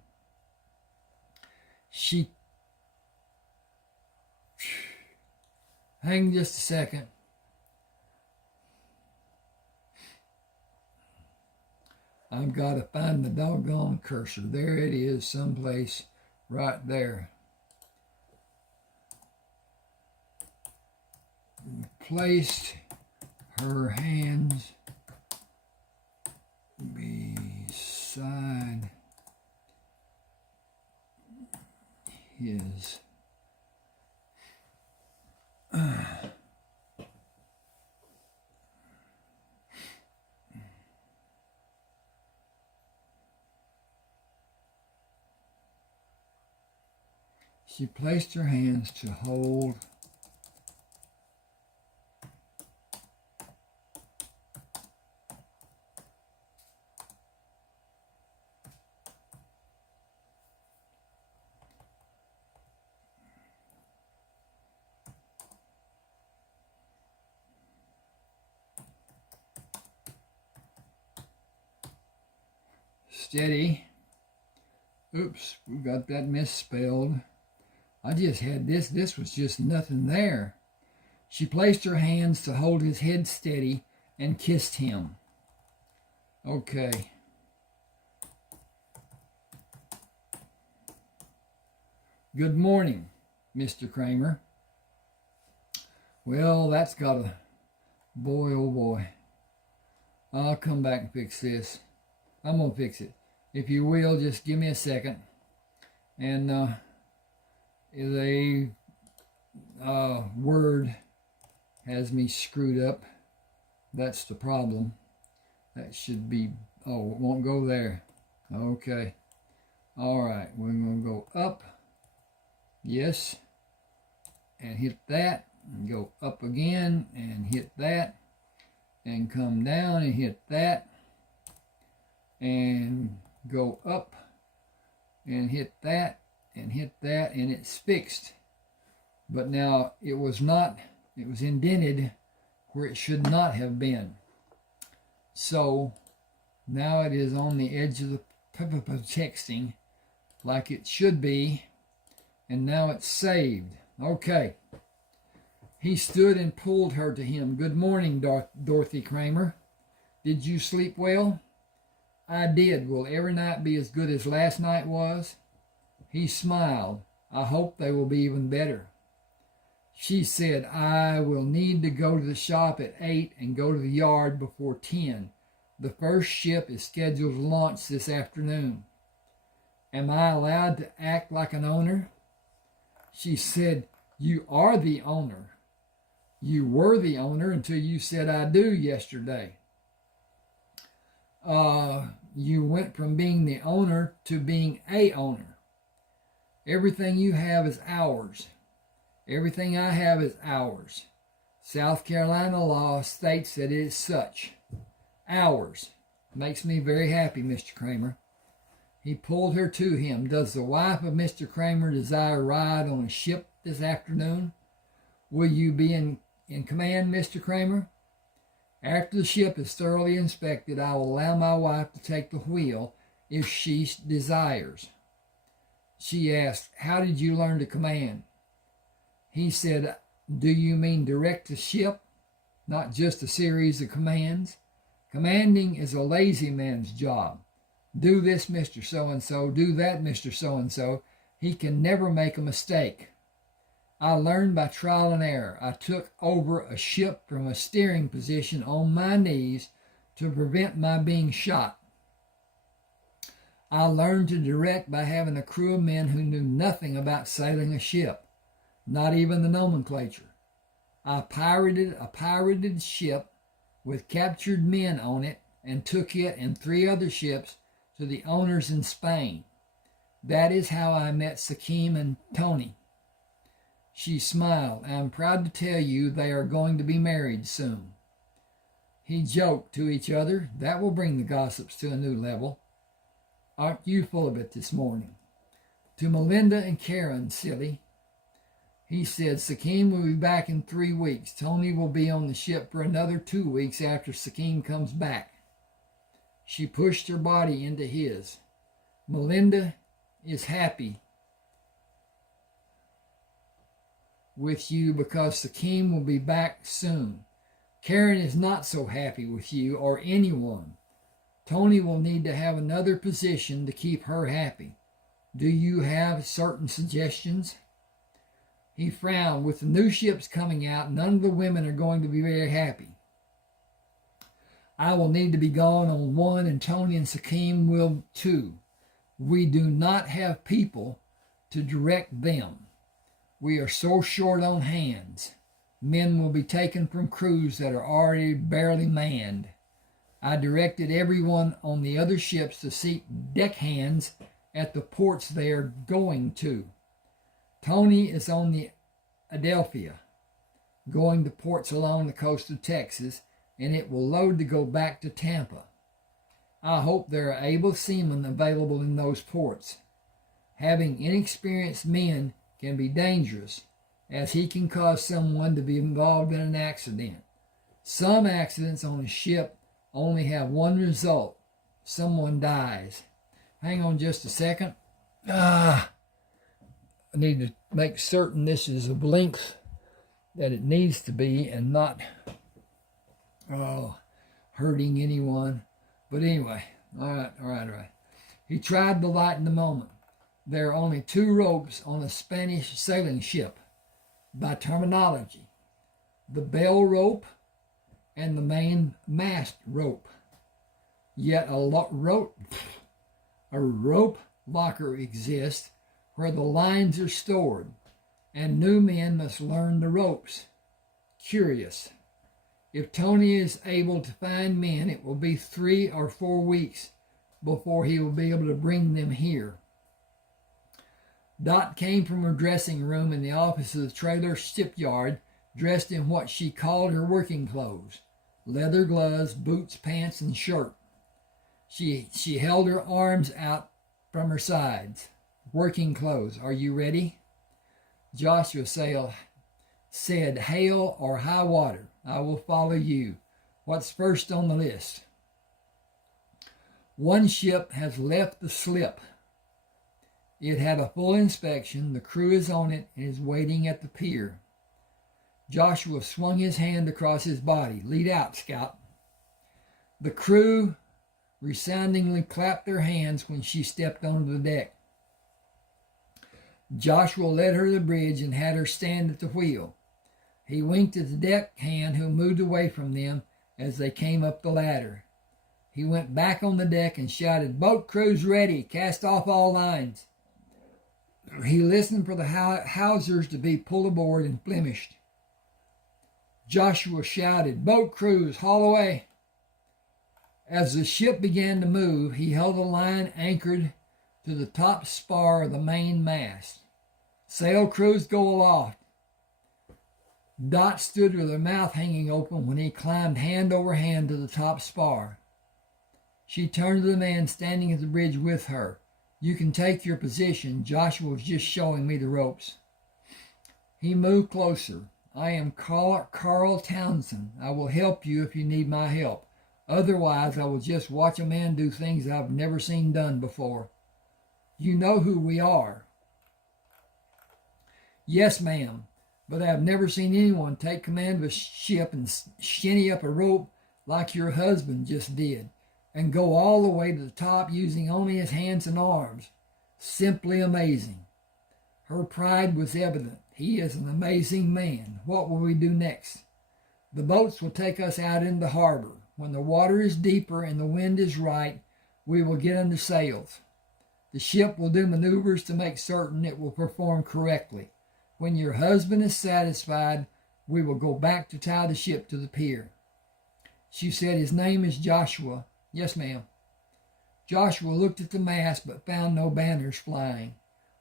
Hang just a second. I've got to find the doggone cursor. There it is, someplace right there. Placed her hands beside his. She placed her hands to hold steady Oops, we got that misspelled. I just had this. This was just nothing there. She placed her hands to hold his head steady and kissed him. Okay. Good morning, Mr. Crammer. Well, that's got a... Boy, oh boy. I'll come back and fix this. I'm going to fix it. If you will, just give me a second. And the word has me screwed up. That's the problem. That should be... Oh, it won't go there. Okay. All right. We're going to go up. Yes. And hit that. And go up again and hit that. And come down and hit that. And go up and hit that and hit that, and it's fixed. But now it was not, it was indented where it should not have been. So now it is on the edge of the texting like it should be, and now it's saved. Okay. He stood and pulled her to him. Good morning, Dorothy Crammer. Did you sleep well? I did. Will every night be as good as last night was? He smiled. I hope they will be even better. She said, I will need to go to the shop at 8 and go to the yard before 10. The first ship is scheduled to launch this afternoon. Am I allowed to act like an owner? She said, you are the owner. You were the owner until you said I do yesterday. You went from being the owner to being a owner. Everything you have is ours. Everything I have is ours. South Carolina law states that it is such. Ours. Makes me very happy, Mr. Crammer. He pulled her to him. Does the wife of Mr. Crammer desire a ride on a ship this afternoon? Will you be in command, Mr. Crammer? After the ship is thoroughly inspected, I will allow my wife to take the wheel if she desires. She asked, how did you learn to command? He said, do you mean direct the ship, not just a series of commands? Commanding is a lazy man's job. Do this, Mr. So-and-so. Do that, Mr. So-and-so. He can never make a mistake. I learned by trial and error. I took over a ship from a steering position on my knees to prevent my being shot. I learned to direct by having a crew of men who knew nothing about sailing a ship, not even the nomenclature. I pirated a pirated ship with captured men on it and took it and 3 other ships to the owners in Spain. That is how I met Sakim and Tony. She smiled. I'm proud to tell you they are going to be married soon. He joked to each other. That will bring the gossips to a new level. Aren't you full of it this morning? To Melinda and Karen, silly. He said, Sakim will be back in 3 weeks. Tony will be on the ship for another 2 weeks after Sakim comes back. She pushed her body into his. Melinda is happy with you because Sakim will be back soon. Karen is not so happy with you or anyone. Tony will need to have another position to keep her happy. Do you have certain suggestions? He frowned. With the new ships coming out, none of the women are going to be very happy. I will need to be gone on one, and Tony and Sakim will too. We do not have people to direct them. We are so short on hands. Men will be taken from crews that are already barely manned. I directed everyone on the other ships to seek deckhands at the ports they are going to. Tony is on the Adelphia, going to ports along the coast of Texas, and it will load to go back to Tampa. I hope there are able seamen available in those ports. Having inexperienced men can be dangerous, as he can cause someone to be involved in an accident. Some accidents on a ship only have one result. Someone dies. Hang on just a second. I need to make certain this is of length that it needs to be and not hurting anyone. But anyway, all right. He tried to lighten the moment. There are only 2 ropes on a Spanish sailing ship by terminology: the bell rope and the main mast rope. Yet a rope locker exists where the lines are stored, and new men must learn the ropes. Curious. If Tony is able to find men, it will be 3 or 4 weeks before he will be able to bring them here. Dot came from her dressing room in the office of the trailer shipyard, dressed in what she called her working clothes: leather gloves, boots, pants, and shirt. She held her arms out from her sides. Working clothes. Are you ready? Joshua said, hail or high water, I will follow you. What's first on the list? One ship has left the slip. It had a full inspection. The crew is on it and is waiting at the pier. Joshua swung his hand across his body. Lead out, Scout. The crew resoundingly clapped their hands when she stepped onto the deck. Joshua led her to the bridge and had her stand at the wheel. He winked at the deckhand, who moved away from them as they came up the ladder. He went back on the deck and shouted, boat crews ready, cast off all lines. He listened for the hawsers to be pulled aboard and blemished. Joshua shouted, boat crews, haul away. As the ship began to move, he held a line anchored to the top spar of the main mast. Sail crews, go aloft. Dot stood with her mouth hanging open when he climbed hand over hand to the top spar. She turned to the man standing at the bridge with her. You can take your position. Joshua was just showing me the ropes. He moved closer. I am Carl Townsend. I will help you if you need my help. Otherwise, I will just watch a man do things I've never seen done before. You know who we are. Yes, ma'am, but I've never seen anyone take command of a ship and shinny up a rope like your husband just did, and go all the way to the top using only his hands and arms. Simply amazing. Her pride was evident. He is an amazing man. What will we do next? The boats will take us out into the harbor. When the water is deeper and the wind is right, we will get under sails. The ship will do maneuvers to make certain it will perform correctly. When your husband is satisfied, we will go back to tie the ship to the pier. She said, his name is Joshua. Yes, ma'am. Joshua looked at the mast but found no banners flying.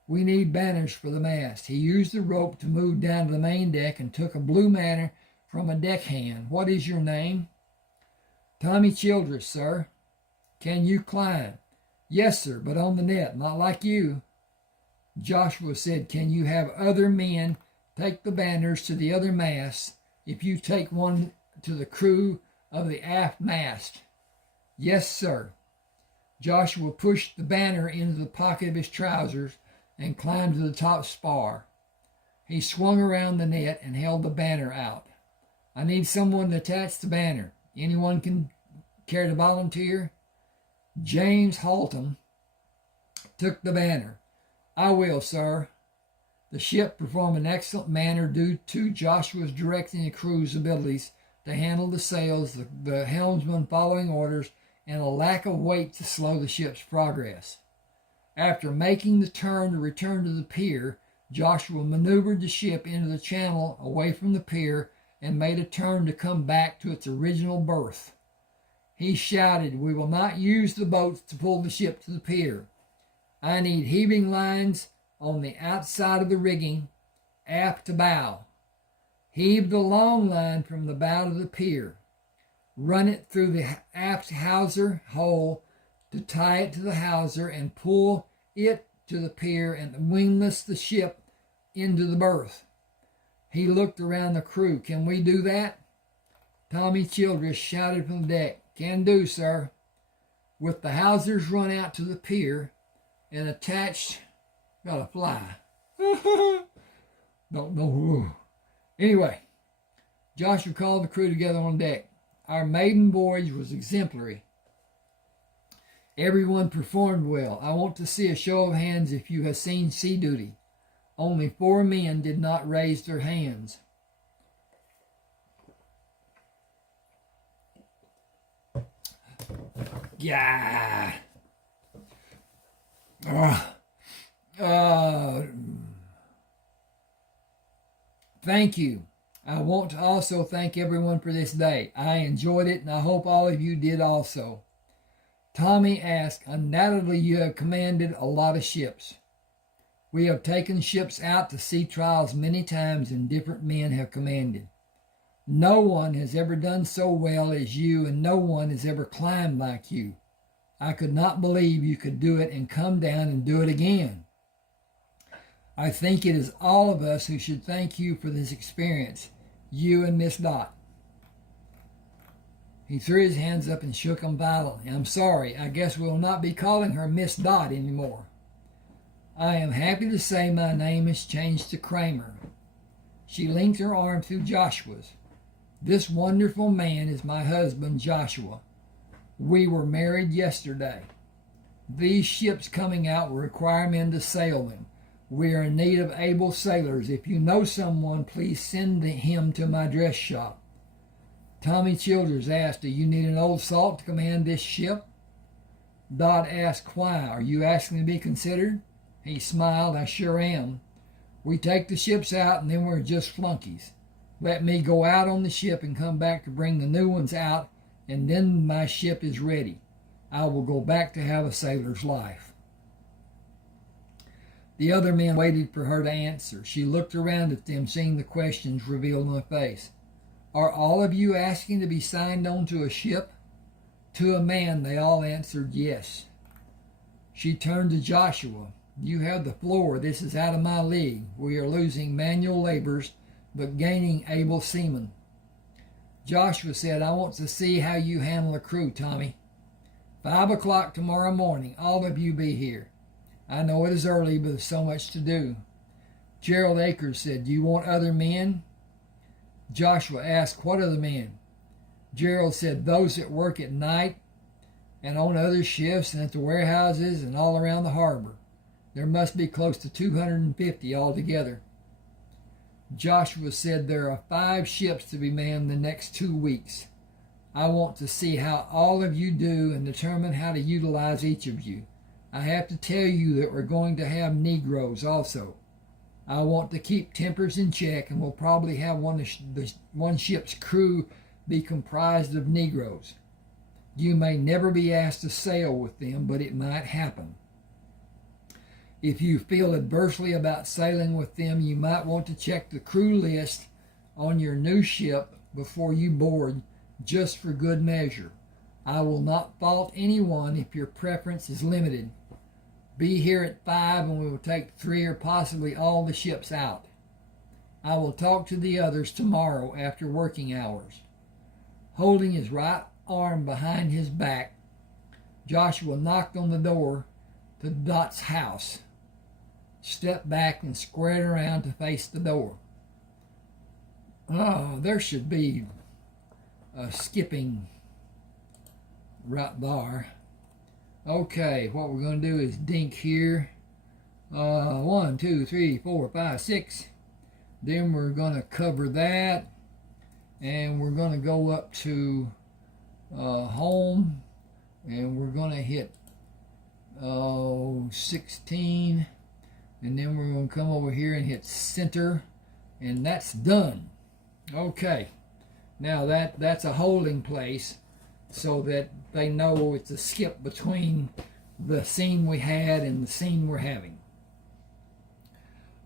We need banners for the mast. He used the rope to move down to the main deck and took a blue banner from a deckhand. What is your name? Tommy Childress, sir. Can you climb? Yes, sir, but on the net, not like you. Joshua said, can you have other men take the banners to the other masts if you take one to the crew of the aft mast? Yes, sir. Joshua pushed the banner into the pocket of his trousers and climbed to the top spar. He swung around the net and held the banner out. I need someone to attach the banner. Anyone can care to volunteer? James Haltom took the banner. I will, sir. The ship performed in excellent manner due to Joshua's directing the crew's abilities to handle the sails, the helmsman following orders, and a lack of weight to slow the ship's progress. After making the turn to return to the pier, Joshua maneuvered the ship into the channel away from the pier and made a turn to come back to its original berth. He shouted, we will not use the boats to pull the ship to the pier. I need heaving lines on the outside of the rigging, aft to bow. Heave the long line from the bow to the pier. Run it through the aft hawser hole to tie it to the hawser and pull it to the pier and wingless the ship into the berth. He looked around the crew. Can we do that? Tommy Childress shouted from the deck. Can do, sir. With the hawsers run out to the pier and attached Got a fly. Don't know. Anyway, Joshua called the crew together on deck. Our maiden voyage was exemplary. Everyone performed well. I want to see a show of hands if you have seen sea duty. Only 4 men did not raise their hands. Yeah. Thank you. I want to also thank everyone for this day. I enjoyed it, and I hope all of you did also. Tommy asked, undoubtedly you have commanded a lot of ships. We have taken ships out to sea trials many times, and different men have commanded. No one has ever done so well as you, and no one has ever climbed like you. I could not believe you could do it and come down and do it again. I think it is all of us who should thank you for this experience, you and Miss Dot. He threw his hands up and shook them violently. I'm sorry, I guess we'll not be calling her Miss Dot anymore. I am happy to say my name has changed to Crammer. She linked her arm through Joshua's. This wonderful man is my husband, Joshua. We were married yesterday. These ships coming out will require men to sail them. We are in need of able sailors. If you know someone, please send him to my dress shop. Tommy Childers asked, do you need an old salt to command this ship? Dot asked, why? Are you asking to be considered? He smiled, I sure am. We take the ships out and then we're just flunkies. Let me go out on the ship and come back to bring the new ones out, and then my ship is ready. I will go back to have a sailor's life. The other men waited for her to answer. She looked around at them, seeing the questions revealed on her face. Are all of you asking to be signed on to a ship? To a man, they all answered yes. She turned to Joshua. You have the floor. This is out of my league. We are losing manual laborers, but gaining able seamen. Joshua said, I want to see how you handle a crew, Tommy. 5 o'clock tomorrow morning, all of you be here. I know it is early, but there's so much to do. Gerald Akers said, do you want other men? Joshua asked, what other men? Gerald said, those that work at night and on other shifts and at the warehouses and all around the harbor. There must be close to 250 altogether. Joshua said, there are 5 ships to be manned the next 2 weeks. I want to see how all of you do and determine how to utilize each of you. I have to tell you that we're going to have Negroes also. I want to keep tempers in check, and we'll probably have one ship's crew be comprised of Negroes. You may never be asked to sail with them, but it might happen. If you feel adversely about sailing with them, you might want to check the crew list on your new ship before you board, just for good measure. I will not fault anyone if your preference is limited. Be here at 5 and we will take 3 or possibly all the ships out. I will talk to the others tomorrow after working hours. Holding his right arm behind his back, Joshua knocked on the door to Dot's house, stepped back and squared around to face the door. Oh, there should be a skipping right there. Okay, what we're going to do is dink here. 1, 2, 3, 4, 5, 6. Then we're going to cover that. And we're going to go up to home. And we're going to hit 16. And then we're going to come over here and hit center. And that's done. Okay. Now that's a holding place, so that they know it's a skip between the scene we had and the scene we're having.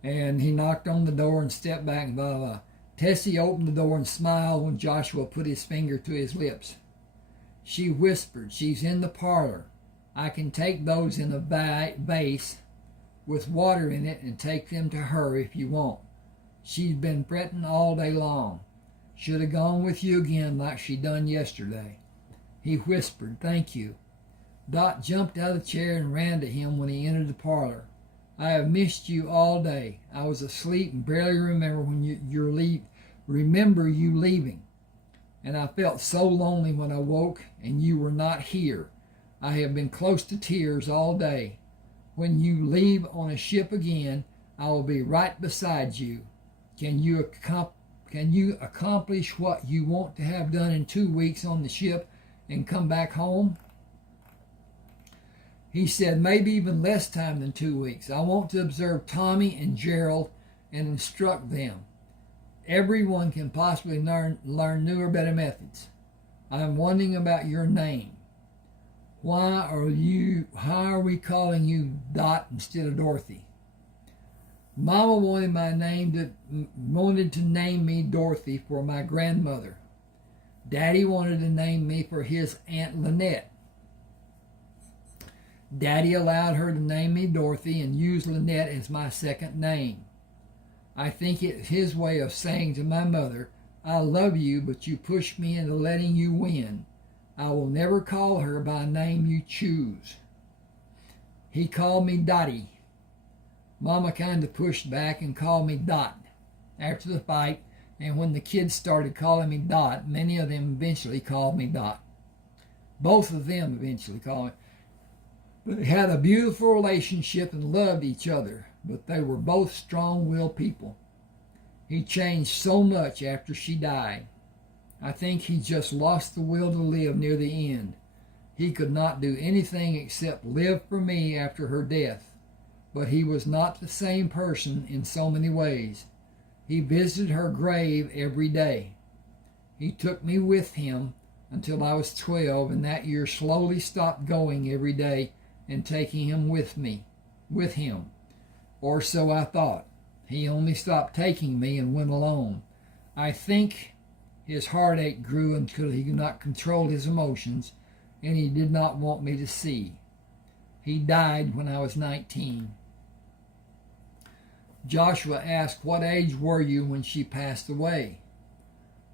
And he knocked on the door and stepped back and blah, blah, blah. Tessie opened the door and smiled when Joshua put his finger to his lips. She whispered, she's in the parlor. I can take those in a vase with water in it and take them to her if you want. She's been fretting all day long. Should have gone with you again like she done yesterday. He whispered, thank you. Dot jumped out of the chair and ran to him when he entered the parlor. I have missed you all day. I was asleep and barely remember you leaving. And I felt so lonely when I woke and you were not here. I have been close to tears all day. When you leave on a ship again, I will be right beside you. Can you accomplish what you want to have done in 2 weeks on the ship and come back home? He said, maybe even less time than 2 weeks. I want to observe Tommy and Gerald and instruct them. Everyone can possibly learn newer, better methods. I am wondering about your name. Why are we calling you Dot instead of Dorothy? Mama wanted to name me Dorothy for my grandmother. Daddy wanted to name me for his Aunt Lynette. Daddy allowed her to name me Dorothy and use Lynette as my second name. I think it's his way of saying to my mother, I love you, but you pushed me into letting you win. I will never call her by a name you choose. He called me Dottie. Mama kind of pushed back and called me Dot. After the fight, and when the kids started calling me Dot, many of them eventually called me Dot. Both of them eventually called me. But they had a beautiful relationship and loved each other, but they were both strong-willed people. He changed so much after she died. I think he just lost the will to live near the end. He could not do anything except live for me after her death. But he was not the same person in so many ways. He visited her grave every day. He took me with him until I was 12, and that year slowly stopped going every day and taking him with him. Or so I thought. He only stopped taking me and went alone. I think his heartache grew until he could not control his emotions, and he did not want me to see. He died when I was 19. Joshua asked, what age were you when she passed away?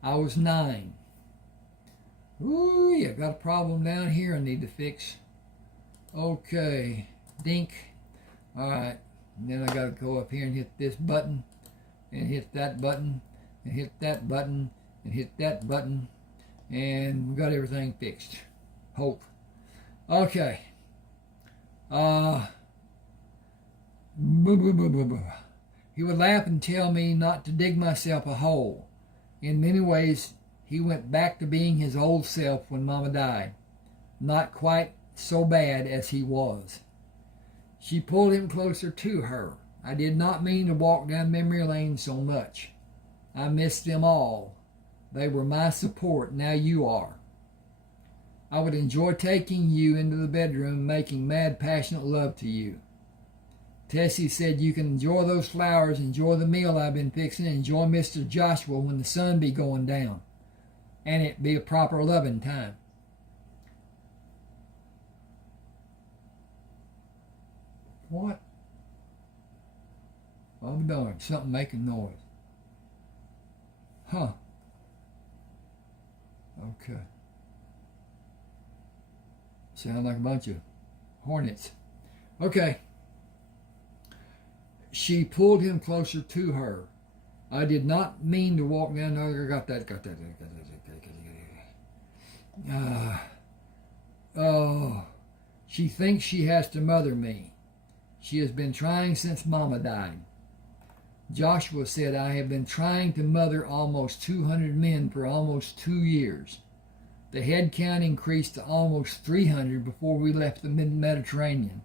I was 9. Ooh, I got a problem down here I need to fix. Okay, dink. All right, and then I got to go up here and hit this button, and hit that button, and hit that button, and hit that button, and we got everything fixed. Hope. Okay. He would laugh and tell me not to dig myself a hole. In many ways, he went back to being his old self when Mama died. Not quite so bad as he was. She pulled him closer to her. I did not mean to walk down memory lane so much. I missed them all. They were my support. Now you are. I would enjoy taking you into the bedroom, making mad, passionate love to you. Tessie said you can enjoy those flowers, enjoy the meal I've been fixing, enjoy Mr. Joshua when the sun be going down. And it be a proper loving time. What? Oh, darn, something making noise. Huh. Okay. Sound like a bunch of hornets. Okay. She pulled him closer to her. I did not mean to walk down. No, got that. Oh, she thinks she has to mother me. She has been trying since Mama died. Joshua said, I have been trying to mother almost 200 men for almost 2 years. The head count increased to almost 300 before we left the Mediterranean.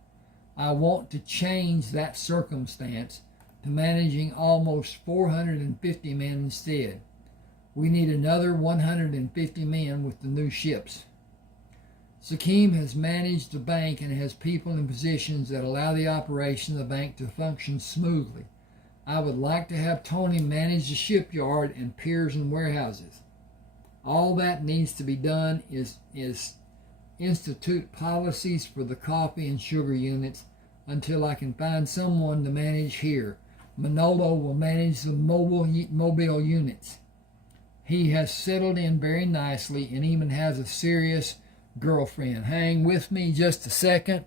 I want to change that circumstance to managing almost 450 men instead. We need another 150 men with the new ships. Sakim has managed the bank and has people in positions that allow the operation of the bank to function smoothly. I would like to have Tony manage the shipyard and piers and warehouses. All that needs to be done is institute policies for the coffee and sugar units until I can find someone to manage here. Manolo will manage the mobile units. He has settled in very nicely and even has a serious girlfriend. Hang with me just a second.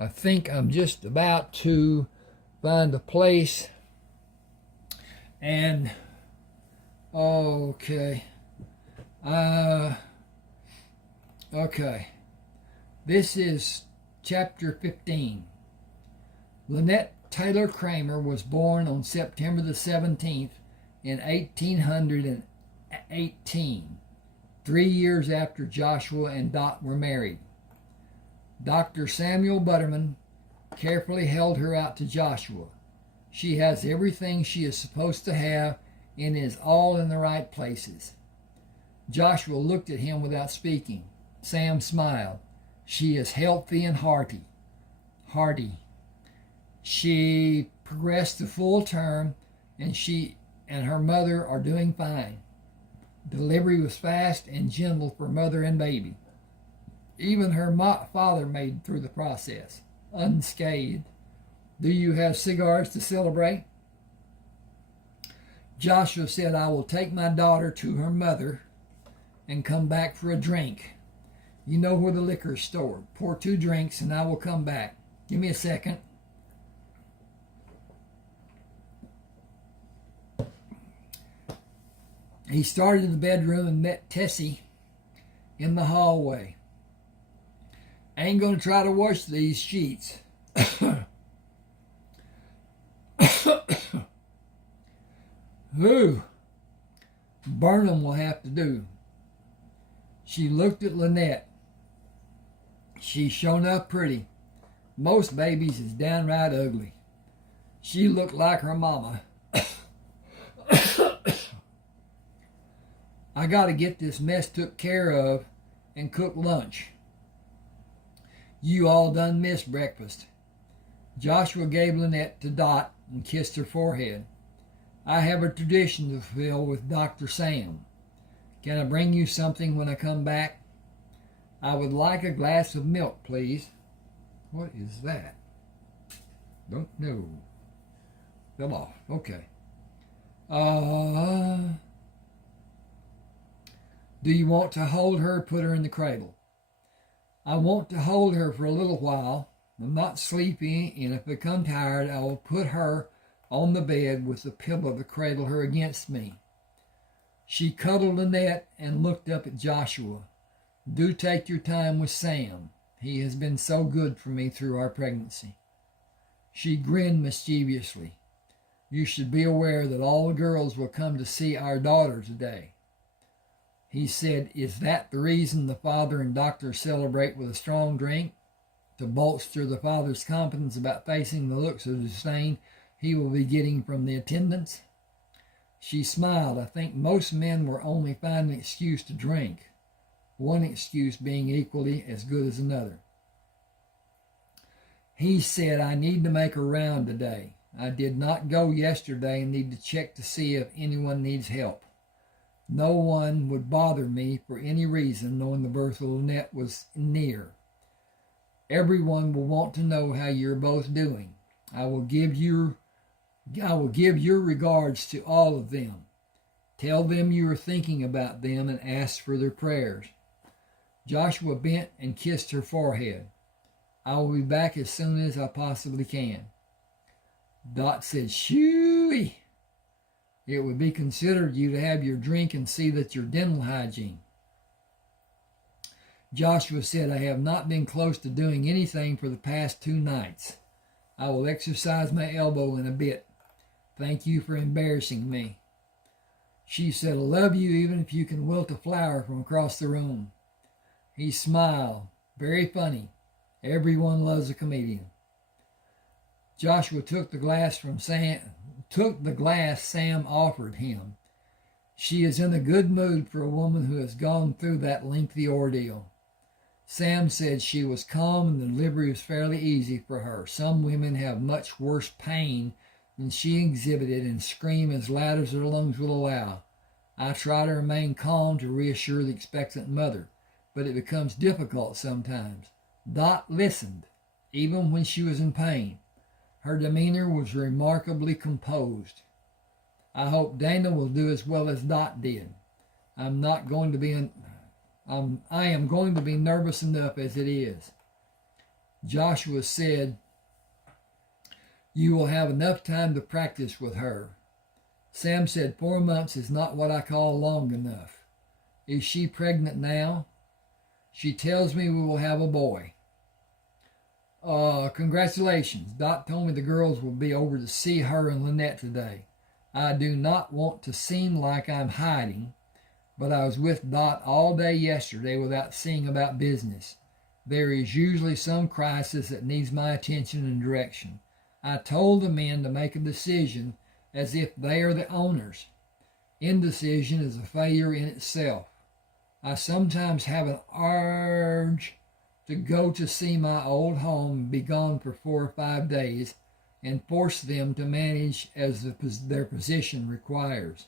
I think I'm just about to find a place. And okay. Okay. This is chapter 15. Lynette Taylor Crammer was born on September the 17th in 1818, 3 years after Joshua and Dot were married. Dr. Samuel Butterman carefully held her out to Joshua. She has everything she is supposed to have and is all in the right places. Joshua looked at him without speaking. Sam smiled. She is healthy and hearty. She progressed to full term, and she and her mother are doing fine. Delivery was fast and gentle for mother and baby. Even her father made through the process, unscathed. Do you have cigars to celebrate? Joshua said, I will take my daughter to her mother and come back for a drink. You know where the liquor is stored. Pour 2 drinks and I will come back. Give me a second. He started in the bedroom and met Tessie in the hallway. I ain't going to try to wash these sheets. Whew. Burnham will have to do. She looked at Lynette. She's shown up pretty. Most babies is downright ugly. She looked like her mama. I got to get this mess took care of and cook lunch. You all done missed breakfast. Joshua gave Lynette to Dot and kissed her forehead. I have a tradition to fulfill with Dr. Sam. Can I bring you something when I come back? I would like a glass of milk, please. What is that? Don't know. Fell off. Okay. Do you want to hold her or put her in the cradle? I want to hold her for a little while. I'm not sleepy, and if I become tired, I will put her on the bed with the pillow to cradle her against me. She cuddled Lynette and looked up at Joshua. Do take your time with Sam. He has been so good for me through our pregnancy. She grinned mischievously. You should be aware that all the girls will come to see our daughter today. He said, is that the reason the father and doctor celebrate with a strong drink? To bolster the father's confidence about facing the looks of disdain he will be getting from the attendants? She smiled. I think most men will only find an excuse to drink, one excuse being equally as good as another. He said, I need to make a round today. I did not go yesterday and need to check to see if anyone needs help. No one would bother me for any reason, knowing the birth of Lynette was near. Everyone will want to know how you're both doing. I will give your regards to all of them. Tell them you are thinking about them and ask for their prayers. Joshua bent and kissed her forehead. I will be back as soon as I possibly can. Dot said, shooey. It would be considered you to have your drink and see that your dental hygiene. Joshua said, I have not been close to doing anything for the past 2 nights. I will exercise my elbow in a bit. Thank you for embarrassing me. She said, I love you even if you can wilt a flower from across the room. He smiled. Very funny. Everyone loves a comedian. Joshua took the glass Sam offered him. She is in a good mood for a woman who has gone through that lengthy ordeal. Sam said she was calm and the delivery was fairly easy for her. Some women have much worse pain than she exhibited and scream as loud as their lungs will allow. I try to remain calm to reassure the expectant mother, but it becomes difficult sometimes. Dot listened, even when she was in pain. Her demeanor was remarkably composed. I hope Dana will do as well as Dot did. I am going to be nervous enough as it is. Joshua said, You will have enough time to practice with her. Sam said 4 months is not what I call long enough. Is she pregnant now? She tells me we will have a boy. Congratulations. Dot told me the girls will be over to see her and Lynette today. I do not want to seem like I'm hiding, but I was with Dot all day yesterday without seeing about business. There is usually some crisis that needs my attention and direction. I told the men to make a decision as if they are the owners. Indecision is a failure in itself. I sometimes have an urge to go to see my old home and be gone for 4 or 5 days and force them to manage as their position requires.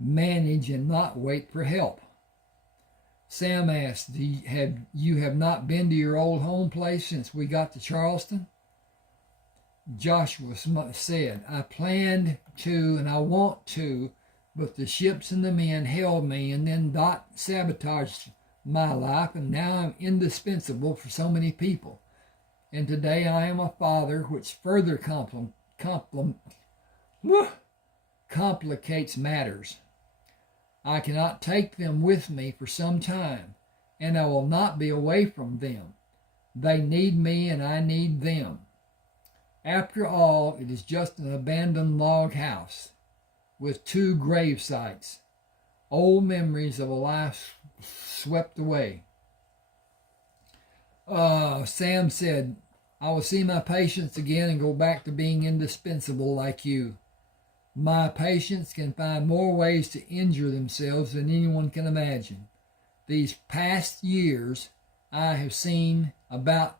Manage and not wait for help. Sam asked, you have not been to your old home place since we got to Charleston? Joshua said, I planned to and I want to, but the ships and the men held me, and then Dot sabotaged my life, and now I'm indispensable for so many people. And today I am a father, which further complicates matters. I cannot take them with me for some time, and I will not be away from them. They need me, and I need them. After all, it is just an abandoned log house with 2 grave sites, old memories of a life swept away. Sam said, I will see my patients again and go back to being indispensable like you. My patients can find more ways to injure themselves than anyone can imagine. These past years, I have seen about,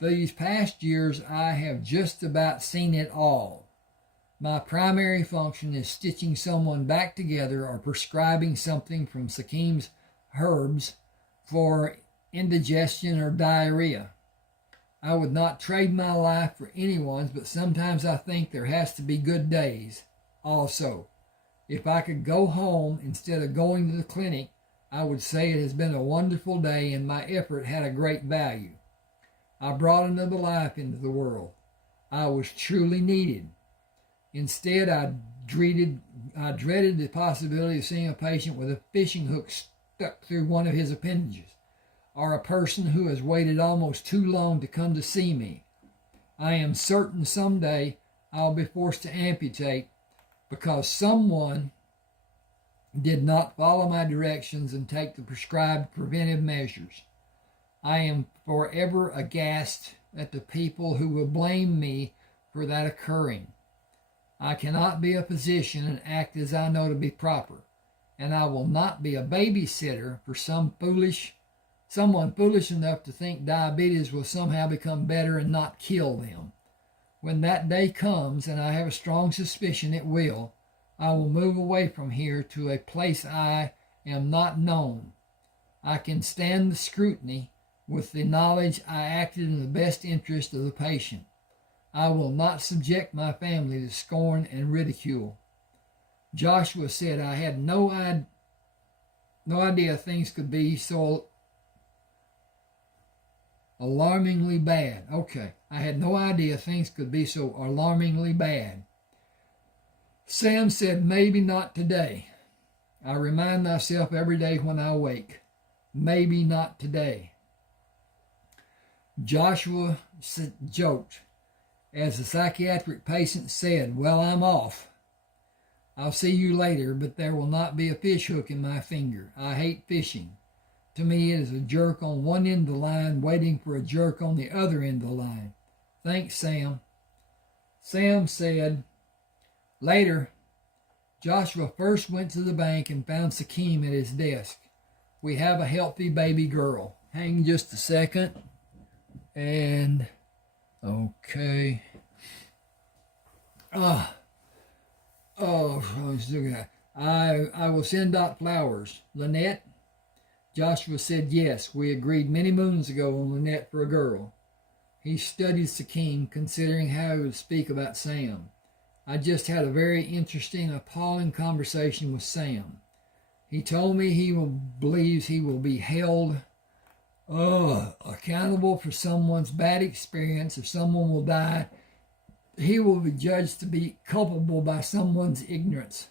these past years, I have just about seen it all. My primary function is stitching someone back together or prescribing something from Sakim's herbs for indigestion or diarrhea. I would not trade my life for anyone's, but sometimes I think there has to be good days also. If I could go home instead of going to the clinic, I would say it has been a wonderful day and my effort had a great value. I brought another life into the world. I was truly needed. Instead, I dreaded the possibility of seeing a patient with a fishing hook stuck through one of his appendages, or a person who has waited almost too long to come to see me. I am certain someday I'll be forced to amputate because someone did not follow my directions and take the prescribed preventive measures. I am forever aghast at the people who will blame me for that occurring. I cannot be a physician and act as I know to be proper, and I will not be a babysitter for someone foolish enough to think diabetes will somehow become better and not kill them. When that day comes, and I have a strong suspicion it will, I will move away from here to a place I am not known. I can stand the scrutiny with the knowledge I acted in the best interest of the patient. I will not subject my family to scorn and ridicule. Joshua said, I had no idea things could be so alarmingly bad. I had no idea things could be so alarmingly bad. Sam said, maybe not today. I remind myself every day when I wake, maybe not today. Joshua joked, as the psychiatric patient said, well, I'm off. I'll see you later, but there will not be a fish hook in my finger. I hate fishing. To me, it is a jerk on one end of the line waiting for a jerk on the other end of the line. Thanks, Sam. Sam said, later, Joshua first went to the bank and found Sakim at his desk. We have a healthy baby girl. Hang just a second. And, okay. I will send out flowers. Lynette? Joshua said yes. We agreed many moons ago on Lynette for a girl. He studied Sakim, considering how he would speak about Sam. I just had a very interesting, appalling conversation with Sam. He told me believes he will be held accountable for someone's bad experience. If someone will die, he will be judged to be culpable by someone's ignorance.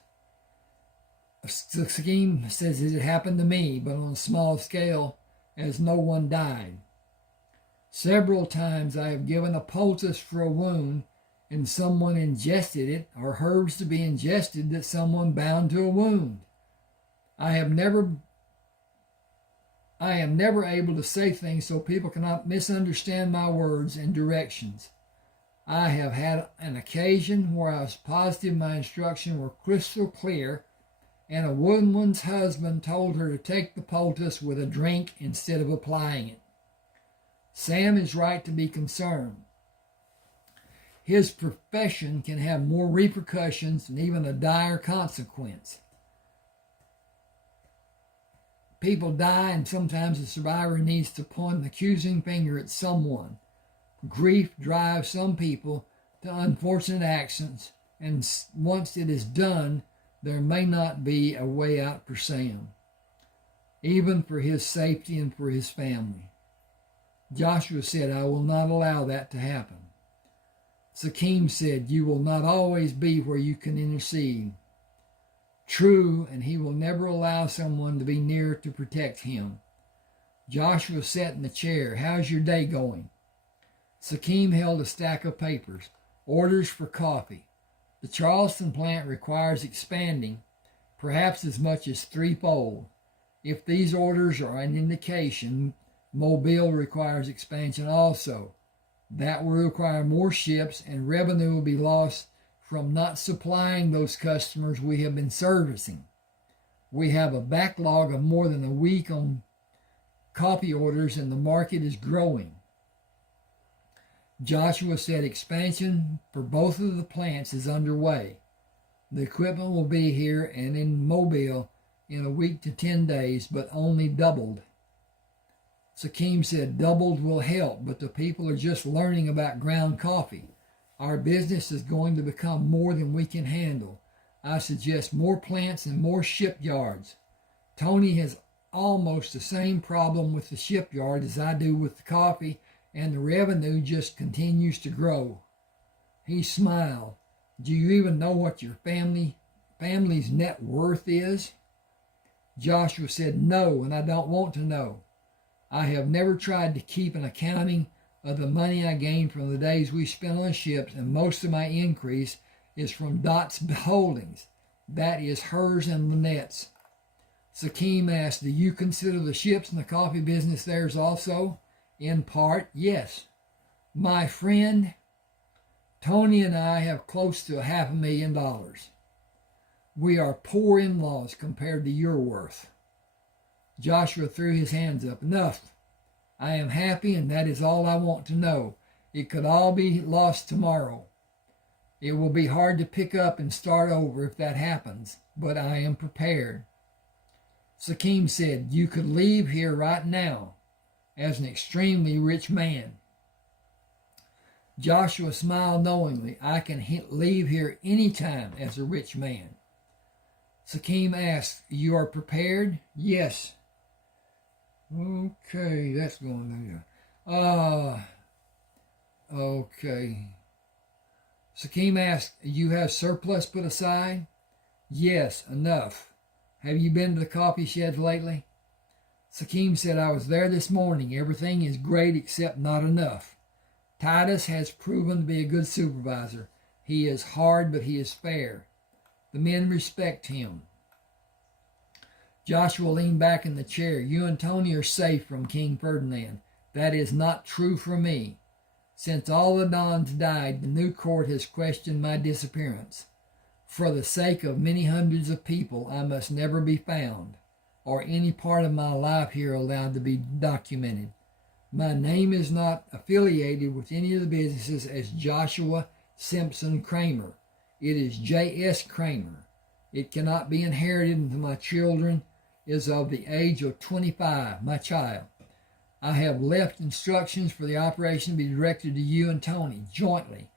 The scheme says it happened to me, but on a small scale, as no one died. Several times I have given a poultice for a wound, and someone ingested it, or herbs to be ingested that someone bound to a wound. I am never able to say things so people cannot misunderstand my words and directions. I have had an occasion where I was positive my instructions were crystal clear, and a woman's husband told her to take the poultice with a drink instead of applying it. Sam is right to be concerned. His profession can have more repercussions and even a dire consequence. People die, and sometimes the survivor needs to point an accusing finger at someone. Grief drives some people to unfortunate actions, and once it is done, there may not be a way out for Sam, even for his safety and for his family. Joshua said, I will not allow that to happen. Sakim said, you will not always be where you can intercede. True, and he will never allow someone to be near to protect him. Joshua sat in the chair. How's your day going? Sakim held a stack of papers. Orders for coffee. The Charleston plant requires expanding, perhaps as much as threefold. If these orders are an indication, Mobile requires expansion also. That will require more ships, and revenue will be lost from not supplying those customers we have been servicing. We have a backlog of more than a week on coffee orders, and the market is growing. Joshua said expansion for both of the plants is underway. The equipment will be here and in Mobile in a week to 10 days, but only doubled. Sakim said doubled will help, but the people are just learning about ground coffee. Our business is going to become more than we can handle. I suggest more plants and more shipyards. Tony has almost the same problem with the shipyard as I do with the coffee, and the revenue just continues to grow. He smiled. Do you even know what your family's net worth is? Joshua said, no, and I don't want to know. I have never tried to keep an accounting of the money I gained from the days we spent on ships, and most of my increase is from Dot's holdings. That is hers and Lynette's. Sakim asked, do you consider the ships and the coffee business theirs also? In part, yes. My friend, Tony and I have close to $500,000. We are poor in-laws compared to your worth. Joshua threw his hands up. Enough. I am happy, and that is all I want to know. It could all be lost tomorrow. It will be hard to pick up and start over if that happens, but I am prepared. Sakim said, you could leave here right now as an extremely rich man. Joshua smiled knowingly. I can leave here any time as a rich man. Sakim asked, you are prepared? Yes. Okay, that's going to okay. Sakim asked, you have surplus put aside? Yes, enough. Have you been to the coffee sheds lately? Sakim said, I was there this morning. Everything is great except not enough. Titus has proven to be a good supervisor. He is hard, but he is fair. The men respect him. Joshua leaned back in the chair. You and Tony are safe from King Ferdinand. That is not true for me. Since all the Dons died, the new court has questioned my disappearance. For the sake of many hundreds of people, I must never be found, or any part of my life here allowed to be documented. My name is not affiliated with any of the businesses as Joshua Simpson Crammer. It is J.S. Crammer. It cannot be inherited until my children is of the age of 25, my child. I have left instructions for the operation to be directed to you and Tony jointly,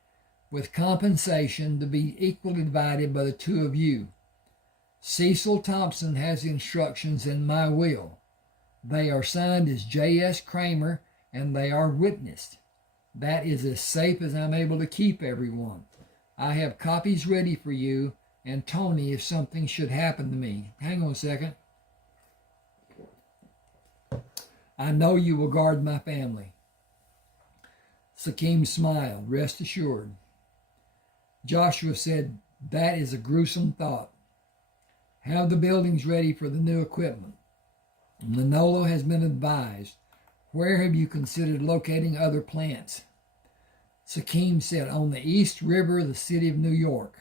with compensation to be equally divided by the two of you. Cecil Thompson has instructions in my will. They are signed as J.S. Crammer, and they are witnessed. That is as safe as I'm able to keep everyone. I have copies ready for you and Tony if something should happen to me. Hang on a second. I know you will guard my family. Sakim smiled, rest assured. Joshua said, that is a gruesome thought. Have the buildings ready for the new equipment. Manolo has been advised. Where have you considered locating other plants? Sakim said, on the East River of the city of New York.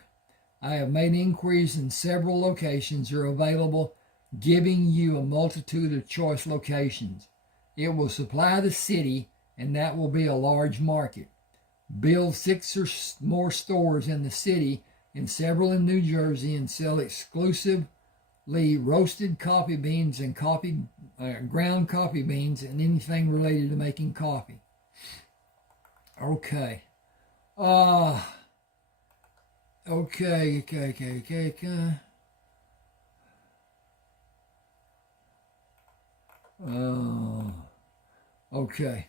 I have made inquiries and several locations are available, giving you a multitude of choice locations. It will supply the city, and that will be a large market. Build 6 or more stores in the city and several in New Jersey and sell exclusively roasted coffee beans and ground coffee beans and anything related to making coffee. Okay. Okay. Okay.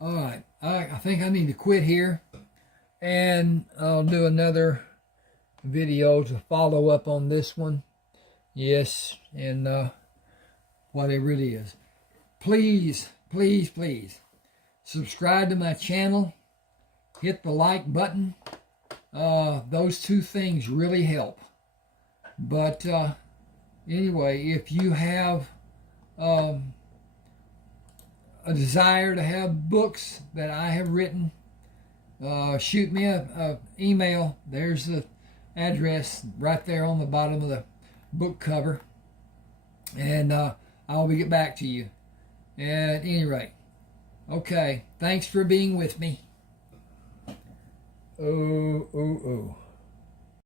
All right. I think I need to quit here, and I'll do another video to follow up on this one. Yes, and whatever it is. Please subscribe to my channel. Hit the like button. Those two things really help. But anyway, if you have a desire to have books that I have written, shoot me a email. There's the address right there on the bottom of the book cover, and I'll get back to you. At any rate, okay, thanks for being with me. Oh.